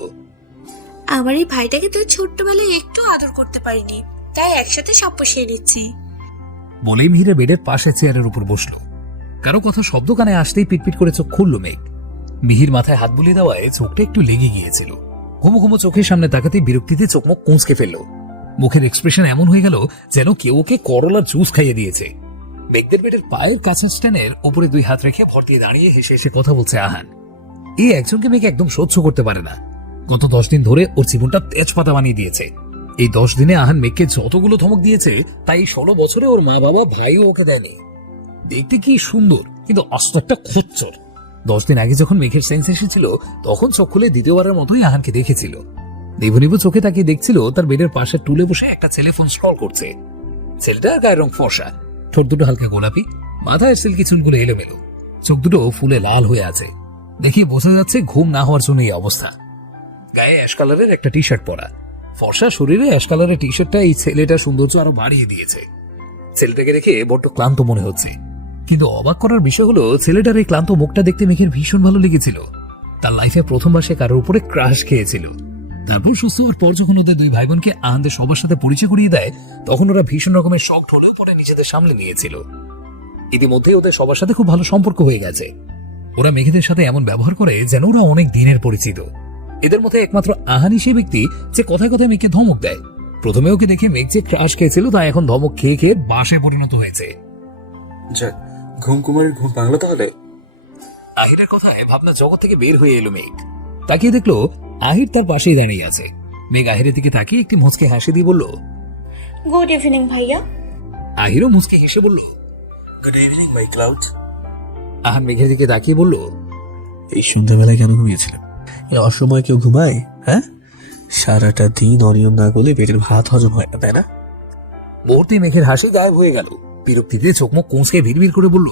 আমার এই ভাইটাকে তো ছোট্টবেলায় একটু আদর করতে পারিনি, তাই একসাথে সব পুষিয়ে নিচ্ছি। বলেই মিহিরের বেডের পাশে চেয়ারের উপর বসলো। কারো কথা শব্দ কানে আসতেই পিটপিট করে চোখ খুলল মেঘ। মিহির মাথায় হাত বুলিয়ে দেওয়ায় চোখটা একটু লেগে গিয়েছিল। ঘুমো ঘুমো চোখের সামনে তাকাতেই বিরক্তিতে চোখ মুখ কুঁচকে ফেলল। মুখের এক্সপ্রেশন এমন হয়ে গেল যেন কেউ ওকে করলার জুস খাইয়ে দিয়েছে। মেঘদের বেডের পায়ের কাছের স্ট্যান্ডের উপরে 2 হাত রেখে ভর দিয়ে দাঁড়িয়ে হেসে হেসে কথা বলছে আহান। এই একজনকে মেঘ একদম সহ্য করতে পারে না। গত 10 দিন ধরে ওর জীবনটা তেজপাতা বানিয়ে দিয়েছে। এই 10 দিনে আহান মেঘকে যতগুলো ধমক দিয়েছে তাই 16 বছরে ওর মা বাবা ভাইও ওকে দেয়নি। দেখতে কি সুন্দর, কিন্তু আস্ত একটা খচ্চর। 10 দিন আগে যখন মেঘের সেন্স এসেছিল তখন চোখ খুলে দ্বিতীয়বারের মতোই আহানকে দেখেছিল। নিভু নিভু চোখে তাকিয়ে দেখছিল তার বেডের পাশে টুলে বসে একটা ছেলে ফোন স্ক্রল করছে। ছেলেটার গায়ের রং ফর্সা, ঠোঁট দুটো হালকা গোলাপি, মাথায় সিল্কি চুলগুলো এলোমেলো, চোখ দুটো ফুলে লাল হয়ে আছে। দেখি বোঝা যাচ্ছে ঘুম না হওয়ার জন্য এই অবস্থা। গায়ে অ্যাশ কালারের একটা টি শার্ট পরা, ফর্সা শরীরে অ্যাশ কালারের টি শার্টটা এই ছেলেটার সৌন্দর্য আরো বাড়িয়ে দিয়েছে। ছেলেটাকে দেখে বড্ড ক্লান্ত মনে হচ্ছে, কিন্তু অবাক করার বিষয় হলো ছেলেটার এই ক্লান্ত মুখটা দেখতে মেঘের ভীষণ ভালো লেগেছিল। তার লাইফে প্রথমবার সে কারোর উপরে ক্রাশ খেয়েছিল। তারপর সুস্থ হওয়ার পর যখন ওদের 2 ভাই বোনকে আহানদের সবার সাথে পরিচয় করিয়ে দেয় তখন ওরা ভীষণ রকমের শক হলেও পরে নিজেদের সামলে নিয়েছিল। ইতিমধ্যে ওদের সবার সাথে খুব ভালো সম্পর্ক হয়ে গেছে। ওরা মেঘেদের সাথে এমন ব্যবহার করে যেন ওরা অনেক দিনের পরিচিত। এদের মধ্যে একমাত্র আহানই সেই ব্যক্তি যে কথায় কথায় মেঘকে ধমক দেয়। প্রথমে ওকে দেখে মেঘ যে ক্রাশ খেয়েছিল তা এখন ধমক খেয়ে খেয়ে বাসে পরিণত হয়েছে। যাক, ঘুম কুমারীর ঘুম বাংলা তাহলে। আহিরের কথায় ভাবনা জগৎ থেকে বের হয়ে এলো মেঘ। তাকিয়ে দেখলো আহির তার পাশেই দাঁড়িয়ে আছে। মেঘ আহিরের দিকে তাকিয়ে একটি মুচকে হাসি দিয়ে বলল, গুড ইভিনিং ভাইয়া। আহিরও মুচকে হেসে বলল, good evening my cloud. Ahan মেঘের দিকে তাকিয়ে বলল, এই সন্ধ্যাবেলায় কেন ঘুমিয়েছিলেন? এই অসময়ে কেউ ঘুমায়? হ্যাঁ, সারাটা দিন অনিয়ম না করলে পেটের ভাত হজম হয় না, তাই না? মুহূর্তে মেঘের হাসি গায়েব হয়ে গেল। বিরক্তিতে চোখ মুখ কুঁচকে ভিড় করে বলল,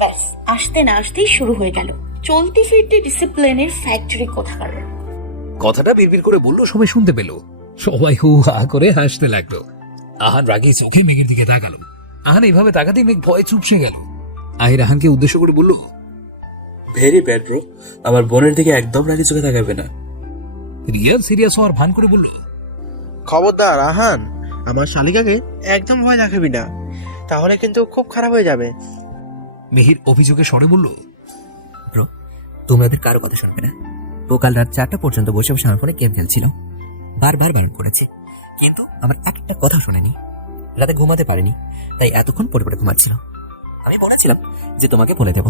ব্যাস, আসতে না আসতেই শুরু হয়ে গেল চলতি ফিরতি ডিসিপ্লিনের ফ্যাক্টরি কোথাকার। কথাটা বিড়বিড় করে বলল, সবাই শুনতে পেল। সবাই হু হা করে হাসতে লাগলো। আহান রাগী চোখে মেঘের দিকে তাকালো। আহান এইভাবে তাকাতেই মেঘ ভয়ে চুপসে গেল। আহির আহানকে উদ্দেশ্য করে বলল, ভেরি ব্যাড ব্রো, আমার বোনের দিকে একদম রাগি চোখে তাকাবে না। রিয়াল সিরিয়াস হওয়ার ভান করে বলল, খবরদার আহান, আমার শালিকাকে একদম ভয় দেখাবি না, তাহলে কিন্তু খুব খারাপ হয়ে যাবে। মিহির অভিযোগে স্বরে বলল, ব্রো, তোমরা ওদের কারো কথা শুনবে না। ও কাল রাত 4টা পর্যন্ত বসে বসে আমার ফোনে গেম খেলছিল। বারবার বারণ করেছি, কিন্তু আমার একটা কথা শোনেনি। রাতে ঘুমাতে পারেনি, তাই এতক্ষণ পড়ে পড়ে ঘুমাচ্ছিল। আমি বলেছিলাম যে তোমাকে বলে দেব,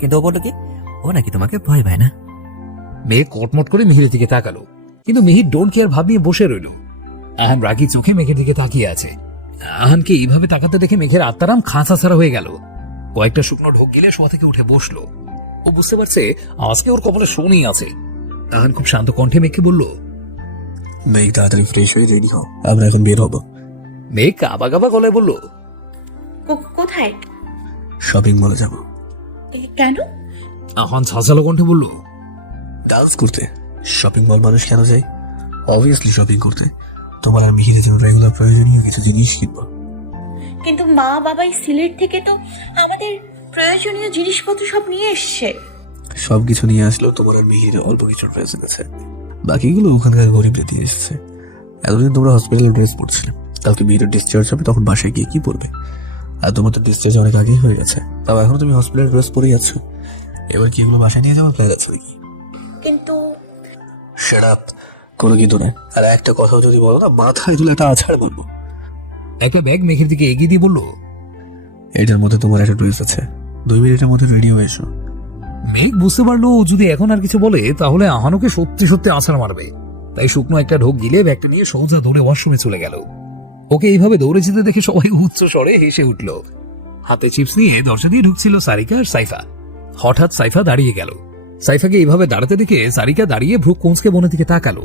কিন্তু ও বলল কি ও নাকি তোমাকে ভয় পায় না। মেয়ে কটমট করে মিহিরের দিকে তাকালো, কিন্তু মিহির ডোন্ট কেয়ার ভাব নিয়ে বসে রইল। আহান রাগী চোখে মেঘের দিকে তাকিয়ে আছে। আহানকে এইভাবে তাকাতে দেখে মেঘের আত্মারাম খাঁচা ছাড়া হয়ে গেল। কয়েকটা শুকনো ঢোক গিলে শোয়া থেকে উঠে বসলো। ও বুঝতে পারছে আজকে ওর কপালে শনি আছে। আহান খুব শান্ত কণ্ঠে মেঘকে বলল, মেঘ তাড়াতাড়ি ফ্রেশ হয়ে রেডি হও, আমরা এখন বের হবো। মেঘ কাবা কাবা গলায় বলল, কোথায়? শপিং মলে যাবো। কেন? আহান ছাঁচালো কণ্ঠে বলল, ডান্স করতে। শপিং মল মানুষ কেন যায়? অবভিয়াসলি শপিং করতে। তোমার আর মিহিরের জন্য রেগুলার প্রয়োজনীয় কিছু জিনিস কিনবো। কিন্তু মা বাবাই সিলেট থেকে তো আমাদের প্রয়োজনীয় জিনিসপত্র সব নিয়ে এসছে। সবকিছু নিয়ে আসলেও তোমার আর মিহিরের অল্প কিছুর প্রয়োজন আছে, বাকিগুলো ওখানকার গরিবরা দিয়ে এসেছে। এতদিন তোমরা হসপিটালে ড্রেস পরছিলে, কালকে মিহিরের ডিসচার্জ হবে, তখন বাসায় গিয়ে কি পরবে? আর তোমার তো ডিসচার্জ অনেক আগেই হয়ে গেছে, তাও এখন তুমি হসপিটাল ড্রেস পরেই আছো। এবার কি এগুলো বাসায় নিয়ে যাওয়ার প্ল্যান আছে নাকি? কিন্তু শাট আপ, কোনো কিন্তু নয়। আর একটা কথাও যদি বলো না, মাথায় তুলে একটা আছাড় মারবো। একটা ব্যাগ মেঘের দিকে এগিয়ে দিয়ে বলল, এটার মধ্যে তোমার একটা ড্রেস আছে, 2 মিনিটের মধ্যে রেডি হয়ে এসো। মেঘ বুঝতে পারলো ও যদি এখন আর কিছু বলে তাহলে আহানুকে সত্যি সত্যি আছাড় মারবে। তাই শুকনো একটা ঢোক গিলে ব্যাগটা নিয়ে সোজা দৌড়ে ওয়াশরুমে চলে গেল। ওকে এইভাবে দৌড়ে যেতে দেখে সবাই উচ্চ স্বরে হেসে উঠল। হাতে চিপস নিয়ে দরজা দিয়ে ঢুকছিল সারিকা আর সাইফা। হঠাৎ সাইফা দাঁড়িয়ে গেল। সাইফাকে এইভাবে দাঁড়াতে দেখে সারিকা দাঁড়িয়ে ভ্রু কুঁচকে বোনের দিকে তাকালো।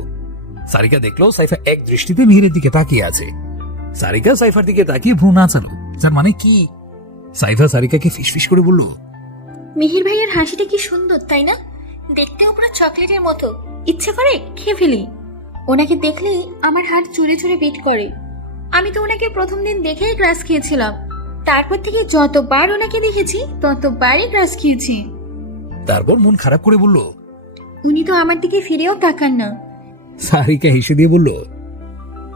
সারিকা দেখলো সাইফা এক দৃষ্টিতে মিহিরের দিকে তাকিয়ে আছে। সারিকা সাইফার দিকে তাকিয়ে ভ্রু নাচালো, যার মানে কি? সাইফা সারিকাকে ফিসফিস করে বলল, মিহির ভাইয়ের হাসিটা কি সুন্দর, তাই না? দেখতেও পুরো চকলেটের মতো, ইচ্ছে করে খেয়ে ফেলি। ওনাকে দেখলেই আমার হার্ট চুরে চুরে বিট করে। আমি তো ওনাকে প্রথম দিন দেখেই ক্রাশ খেয়েছিলাম, তারপর থেকে যতবার ওনাকে দেখেছি ততবারই ক্রাশ খেয়েছি। তারপর মন খারাপ করে বলল, উনি তো আমার দিকে ফিরেও তাকান না। সারিকা হেসে দিয়ে বলল,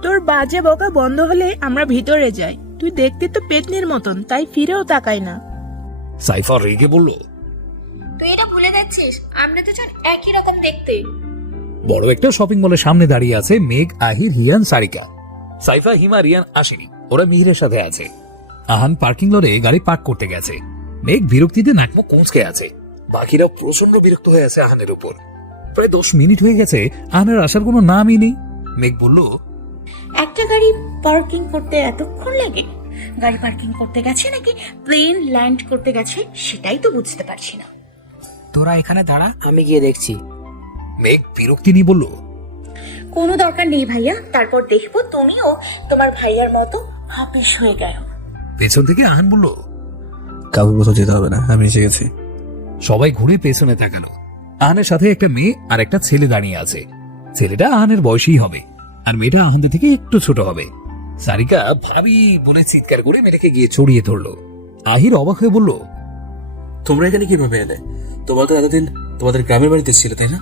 তোর বাজে বকা বন্ধ হলে আমরা ভিতরে যাই। তুই দেখতে তো পেটনির মতন, তাই ফিরেও তাকাই না। সাইফা রেগে বলল, তুই এটা ভুলে যাচ্ছিস, আমরা দুজন একই রকম দেখতে। বড় একটা শপিং মলের সামনে দাঁড়িয়ে আছে মেঘ, আহির, হিয়ান, সারিকা। সাইফা, হিমা, রিয়ান আসেনি, ওরা মিহিরের সাথে আছে। আহান পার্কিং লটে গাড়ি পার্ক করতে গেছে। মেঘ বিরক্তিতে নাকমুখ কুঁচকে আছে। বাকিরাও প্রচন্ড বিরক্ত হয়ে আছে আহানের উপর। প্রায় 10 মিনিট হয়ে গেছে, আহানের আসার কোনো নামই নেই। মেঘ বলল, একটা গাড়ি পার্কিং করতে এতক্ষণ লাগে? গাড়ি পার্কিং করতে গেছে নাকি প্লেন ল্যান্ড করতে গেছে সেটাই তো বুঝতে পারছি না। তোরা এখানে দাঁড়া, আমি গিয়ে দেখছি। মেঘ বিরক্তি নিয়ে বলল, কোনো দরকার নেই ভাইয়া, তারপর দেখবো তুমিও তোমার ভাইয়ার মতো হাপিস হয়ে গেল। পেছন থেকে আহান বলল, কাউকে কোথাও যেতে হবে না, আমি এসে গেছি। সবাই ঘুরে পেছনে তাকালো। আহানের সাথে একটা মেয়ে আর একটা ছেলে দাঁড়িয়ে আছে। ছেলেটা আহানের বয়সী হবে, আর মেয়েটা আহানদের থেকে একটু ছোট হবে। সারিকা ভাবি বলে চিৎকার করে মেয়েটাকে গিয়ে চড়িয়ে ধরলো। আহির অবাক হয়ে বলল, তোমরা এখানে কিভাবে এলে? তোমরা তো এতদিন তোমাদের গ্রামের বাড়িতে ছিল, তাই না?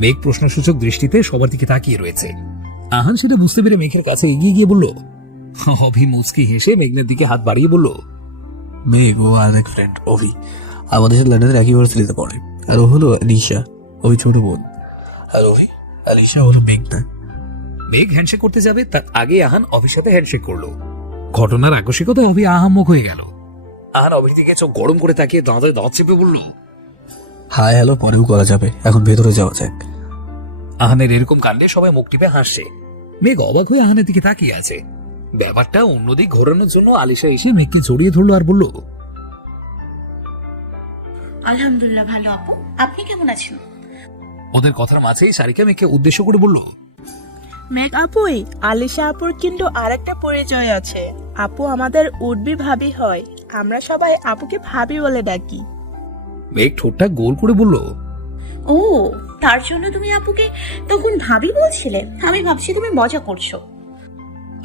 মেঘ প্রশ্নসূচক দৃষ্টিতে সবার দিকে তাকিয়ে রয়েছে। আহান সেটা বুঝতে পেরে মেঘের কাছে এগিয়ে গিয়ে বলল, অভি মুচকি হেসে মেঘনের দিকে হাত বাড়িয়ে বলল, মেঘ ও আর এক ফ্রেন্ড অভি, আমাদের সাথে লন্ডনের একই ভার্সিটিতে পড়ে। আর ও হলো নিশা, অভি ছোট বোন। আর অভি আলিশা হলো মেঘনা। মেঘ হ্যান্ডশেক করতে যাবে তার আগে আহান অভির সাথে হ্যান্ডশেক করলো। ঘটনার আকস্মিকতায় অভি আহাম্মক হয়ে গেল। আহান অভির দিকে চোখ গরম করে তাকিয়ে দাঁতে দাঁত চেপে বলল, হাই হ্যালো পরেও করা যাবে, এখন ভেতরে যাওয়া যাক। আহানের এরকম কাণ্ডে সবাই মুখ টিপে হাসছে। মেঘ অবাক হয়ে আহানের দিকে তাকিয়ে আছে। ব্যাপারটা অন্যদিক ঘোরানোর জন্য আলিশা এসে মেঘকে জড়িয়ে ধরলো আর বলল, আলহামদুলিল্লাহ ভালো আপু, আপনি কেমন আছেন? ওদের কথার মাঝেই সারিকা মেঘকে উদ্দেশ্য করে বলল, মেঘ আপুই, আলিশা আপুর কিন্তু আরেকটা পরিচয় আছে। আপু আমাদের উঠবি ভাবি হয়, আমরা সবাই আপুকে ভাবি বলে ডাকি। মেঘ ঠোঁটটা গোল করে বলল, ও, তার জন্য তুমি আপুকে তখন ভাবি বলছিলে? আমি ভাবছি তুমি মজা করছো।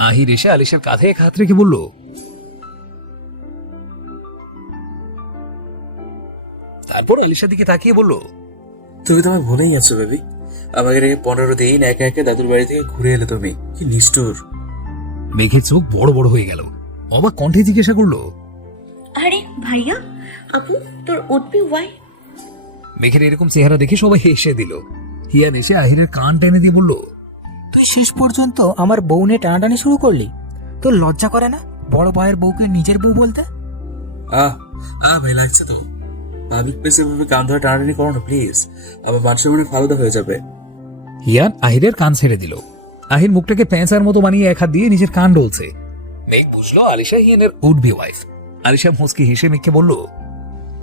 আহির এসে আলিশার কাঁধে এক হাত রেখে বলল, তারপর আলিশার দিকে তাকিয়ে বলল, তুমি তো আমায় ভুলেই গেছো বেবি। আমাকে রেখে 15 দিন একা একা দাদুর বাড়ি থেকে ঘুরে এলে তুমি, কি নিষ্ঠুর। মেঘের চোখ বড় বড় হয়ে গেল। অবাক কণ্ঠে জিজ্ঞাসা করলো, আরে ভাইয়া, আপু তোর উঠবি ওয়াই? মেঘের এরকম চেহারা দেখে সবাই হেসে দিল। হিয়ান এসে আহিরের কান টেনে দিয়ে বলল, তুই শেষ পর্যন্ত আমার বউ নিয়ে টানাটানি শুরু করলি? তোর লজ্জা করে না বড় ভাইয়ের বউকে নিজের বউ বলতে? ভাই লাগছে তো। পাবলিক প্লেসে ভাবে কান ধরে টানাটানি করো না প্লিজ, আমার মানুষের মনে ফালুদা হয়ে যাবে। হিয়ান আহিরের কান ছেড়ে দিল। আহির মুখটাকে প্যাঁচার মতো বানিয়ে এক হাত দিয়ে নিজের কান ডলছে। মেঘ বুঝলো আলিশা হিয়ানের উডবি ওয়াইফ। আলিশা মুচকি হেসে মেঘকে বলল,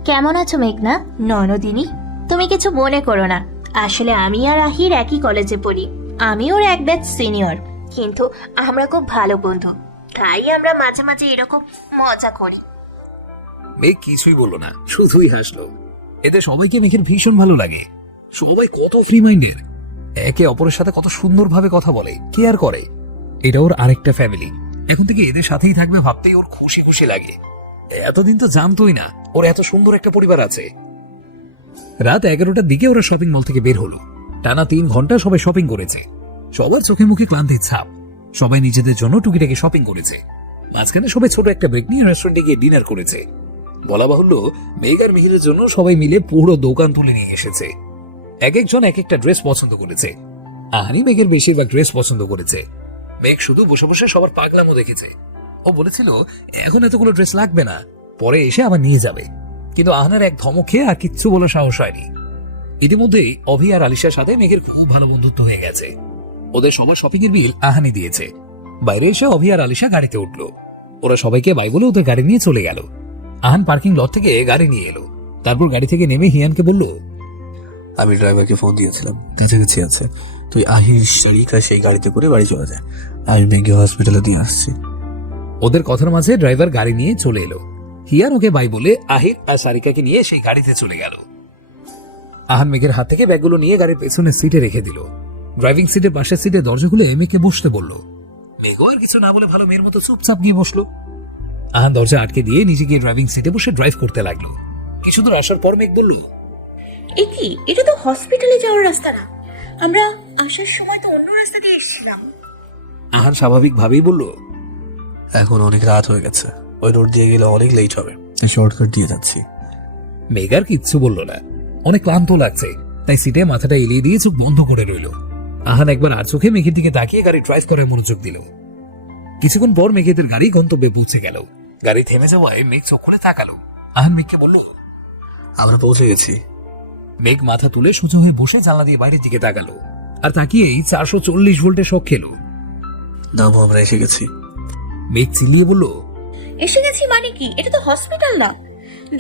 কেমন আছো মেঘনা? ননদিনী, তুমি কিছু মনে করো না, আসলে আমি আর আহির একই কলেজে পড়ি। আমি ওর এক ব্যাচ সিনিয়র, কিন্তু আমরা খুব ভালো বন্ধু, তাই আমরা মাঝে মাঝে এরকম মজা করি। মেঘ কিছুই বলল না, শুধুই হাসলো। এতে সবাইকে মেঘের ভীষণ ভালো লাগে। সবাই কত ফ্রি মাইন্ডের, একে অপরের সাথে কত সুন্দরভাবে কথা বলে, কেয়ার করে। এটা ওর আরেকটা ফ্যামিলি। এখন থেকে এদের সাথেই থাকবে ভাবতেই ওর খুশি খুশি লাগে। এতদিন তো জানতোই না ওর এত সুন্দর একটা পরিবার আছে। রাত 11টার দিকে ওরা শপিং মল থেকে বের হলো। টানা 3 ঘন্টা সবাই শপিং করেছে। সবার চোখে মুখে ক্লান্তির ছাপ। সবাই নিজেদের জন্য টুকিটাকি শপিং করেছে। মাঝখানে সবাই ছোট একটা ব্রেক নিয়ে রেস্টুরেন্টে গিয়ে ডিনার করেছে। বলা বাহুল্য, মেঘ আর মিহিরের জন্য সবাই মিলে পুরো দোকান তুলে নিয়ে এসেছে। এক একজন এক একটা ড্রেস পছন্দ করেছে। আহানি মেঘের বেশিরভাগ ড্রেস পছন্দ করেছে। মেঘ শুধু বসে বসে সবার পাগলামো দেখেছে। ও বলেছিল এখন এতগুলো ড্রেস লাগবে না, পরে এসে আবার নিয়ে যাবে। কিন্তু আহানের এক ধমক খেয়ে আর কিচ্ছু বলার সাহস হয়নি। ইতিমধ্যেই অভি আর আলিশার সাথে মেঘের খুব ভালো বন্ধুত্ব হয়ে গেছে। ওদের সবার শপিং এর বিল আহানি দিয়েছে। বাইরে এসে অভি আর আলিশা গাড়িতে উঠলো। ওরা সবাইকে বাই বলে ওদের গাড়ি নিয়ে চলে গেল। আহান পার্কিং লট থেকে গাড়ি নিয়ে এলো। তারপর গাড়ি থেকে নেমে হিয়ানকে বলল, আমি ড্রাইভারকে ফোন দিয়েছিলাম, কাছাকাছি আছে। তুই আহির শালিকা সেই গাড়িতে করে বাড়ি চলে যায়, আমি মেঘে হসপিটালে দিয়ে আসছি। ওদের কথার মাঝে ড্রাইভার গাড়ি নিয়ে চলে এলো। হিয়ান ওকে বাই বলে আহির আর সারিকাকে নিয়ে সেই গাড়িতে চলে গেল। আহান মেঘের হাত থেকে ব্যাগগুলো নিয়ে গাড়ির পেছনের সিটে রেখে দিল। ড্রাইভিং সিটের পাশের সিটে দরজা খুলে মেঘকে বসতে বলল। মেঘও আর কিছু না বলে ভালো মেয়ের মতো চুপচাপ গিয়ে বসলো। আহান দরজা আটকে দিয়ে নিজে গিয়ে ড্রাইভিং সিটে বসে ড্রাইভ করতে লাগলো। কিছু দূর আসার পর মেঘ বলল, এ কি, এটা তো হসপিটালে যাওয়ার রাস্তা না। আমরা আসার সময় তো অন্য রাস্তা দিয়ে এসেছিলাম। আহান স্বাভাবিক ভাবেই বলল, এখন অনেক রাত হয়ে গেছে, ওই রোড দিয়ে গেলে অনেক লেট হবে, তাই শর্টকাট দিয়ে যাচ্ছি। মেঘ আর কিচ্ছু বলল না। অনেক ক্লান্ত লাগছে, তাই সিটে মাথাটা এলিয়ে দিয়ে চোখ বন্ধ করে রইল। আহান একবার আর চোখে মেঘের দিকে তাকিয়ে গাড়ি ড্রাইভ করে মনোযোগ দিল। কিছুক্ষণ পর মেঘেদের গাড়ি গন্তব্যে পৌঁছে গেল। গাড়ি থেমে যাওয়ায় মেঘ চোখ খুলে তাকালো। আহান মেঘকে বলল, আমরা পৌঁছে গেছি। মেঘ মাথা তুলে সোজা হয়ে বসে জানলা দিয়ে বাইরের দিকে তাকালো, আর তাকিয়েই 440 ভোল্টের শক খেলো। নামো, আমরা এসে গেছি। মেঘ চিল্লিয়ে বলল, এসে গেছি মানে কি? এটা তো হসপিটাল না,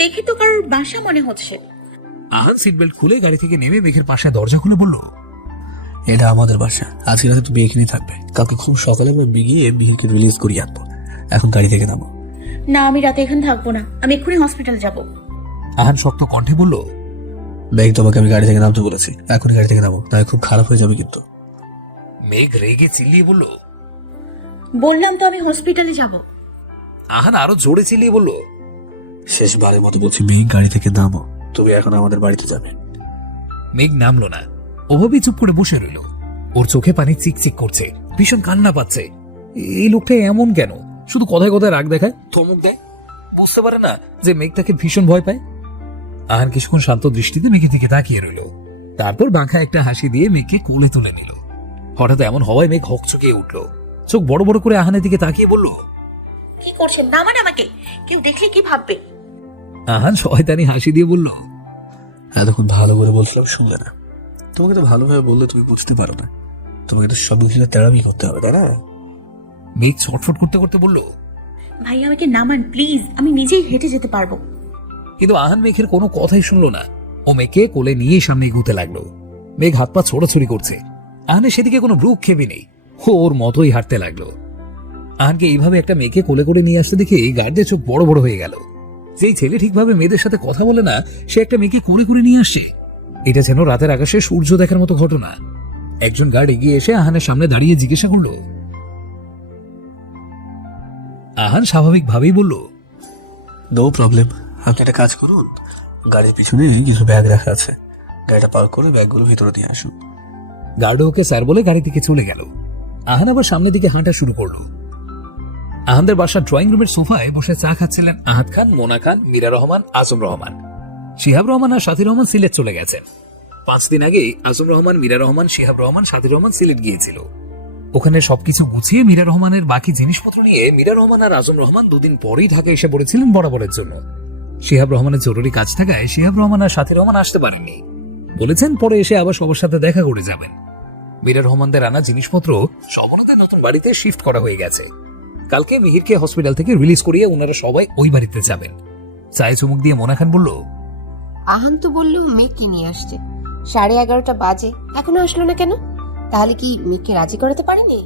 দেখে তো কারোর বাসা মনে হচ্ছে। আহান সিট বেল্ট খুলে গাড়ি থেকে নেমে মেঘের পাশে দরজা খুলে বলল, এটা আমাদের বাসা, আজকে রাতে তুমি এখানেই থাকবে। কালকে খুব সকালে আমরা গিয়ে মিহিরকে রিলিজ করিয়ে আনবো। এখন গাড়ি থেকে নামো। না, আমি রাতে এখানে থাকবো না, আমি এক্ষুনি হসপিটাল যাব। আহান শক্ত কণ্ঠে বলল, মেঘ, তোমাকে আমি গাড়ি থেকে নামতে বলেছি, এখনই গাড়ি থেকে নামো, তাই খুব খারাপ হয়ে যাবে কিন্তু। মেঘ রেগে চিল্লিয়ে বলল, বললাম তো আমি হসপিটালে যাব। আহান আরো জোরে চিল্লিয়ে বলল, শেষবারের মতো বলছি, মেঘ গাড়ি থেকে নামো, তুমি এখন আমাদের বাড়িতে যাবে। মেঘ নামলো না, ওভাবেই চুপ করে বসে রইল। ওর চোখে পানি চিকচিক করছে, ভীষণ কান্না পাচ্ছে। এই লোকটা এমন কেন? শুধু কথায় কথায় রাগ দেখায়, ধমক দেয়, বুঝতে পারে না যে মেঘ তাকে ভীষণ ভয় পায়। আহান কিছুক্ষণ শান্ত দৃষ্টিতে মেঘের দিকে তাকিয়ে রইল, তারপর বাঁকা একটা হাসি দিয়ে মেঘকে কোলে তুলে নিল। হঠাৎ এমন হওয়ায় মেঘ হকচকিয়ে উঠল, চোখ বড় বড় করে আহানের দিকে তাকিয়ে বলল, কি করছেন? নামান আমাকে, কেউ দেখলে কি ভাববে? আহান শয়তানি হাসি দিয়ে বলল, এতক্ষণ ভালো করে বলছিলাম, শুনলে না। তোমাকে তো ভালোভাবে বললে তুমি বুঝতে পারো না, তোমাকে তো সব কিছু তেরামি করতে হবে, তাই না? মেঘ ছটফট করতে করতে বলল, ভাই আমাকে নামান প্লিজ, আমি নিজেই হেঁটে যেতে পারবো। কিন্তু আহান মেঘের কোনো কথাই শুনলো না। ও মেঘকে কোলে নিয়ে সামনে এগোতে লাগলো। মেঘ হাত পা ছোড়াছুড়ি করছে, আহানের সেদিকে কোনো ভ্রুক্ষেপই নেই। ও ওর মতোই হাঁটতে লাগলো। আহানকে এইভাবে একটা মেয়েকে কোলে করে নিয়ে আসতে দেখে গার্ডদের চোখ বড় বড় হয়ে গেল। যেই ছেলে ঠিকভাবে মেয়েদের সাথে কথা বলে না, সে একটা মেয়েকে কোলে করে নিয়ে আসছে। এটা যেন রাতের আকাশে সূর্য দেখার মতো ঘটনা। একজন গার্ড এগিয়ে এসে আহানের সামনে দাঁড়িয়ে জিজ্ঞাসা করলো। আহান স্বাভাবিকভাবেই বলল, নো প্রবলেম, আপনি একটা কাজ করুন, গাড়ির পিছনে কিছু ব্যাগ রাখা আছে, গাড়িটা পার্ক করে ব্যাগগুলো ভিতরে নিয়ে আসুন। গার্ড ওকে স্যার বলে গাড়ি থেকে চলে গেল। আহান আবার সামনের দিকে হাঁটা শুরু করলো। আহানদের বাসার ড্রয়িং রুমের সোফায় বসে চা খাচ্ছিলেন আহাদ খান, মোনা খান, মীরা রহমান, আজম রহমান। শিহাব রহমান আর সাথী রহমান সিলেট চলে গেছেন। 5 দিন আগে আজম রহমান, মীরা রহমান, শিহাব রহমান, সাথী রহমান সিলেট গিয়েছিল। ওখানে সবকিছু গুছিয়ে মীরা রহমানের বাকি জিনিসপত্র নিয়ে মীরা রহমান আর আজম রহমান 2 দিন পরেই ঢাকা এসে পড়েছিলেন বরাবরের জন্য। শিহাব রহমানের জরুরি কাজ থাকায় শিহাব রহমান আর সাথী রহমান আসতে পারেননি। বলেছেন পরে এসে আবার সবার সাথে দেখা করে যাবেন। মীরা রহমানদের আনা জিনিসপত্র সব ওনাদের নতুন বাড়িতে শিফট করা হয়ে গেছে। কালকে মিহিরকে হসপিটাল থেকে রিলিজ করিয়ে ওনারা সবাই ওই বাড়িতে যাবেন। চায়ে চুমুক দিয়ে মোনা খান বলল, আহান তো বললো মেঘকে নিয়ে আসছে, 11:30 বাজে, এখনো আসলো না কেন? তাহলে কি মেঘকে রাজি করাতে পারেনি?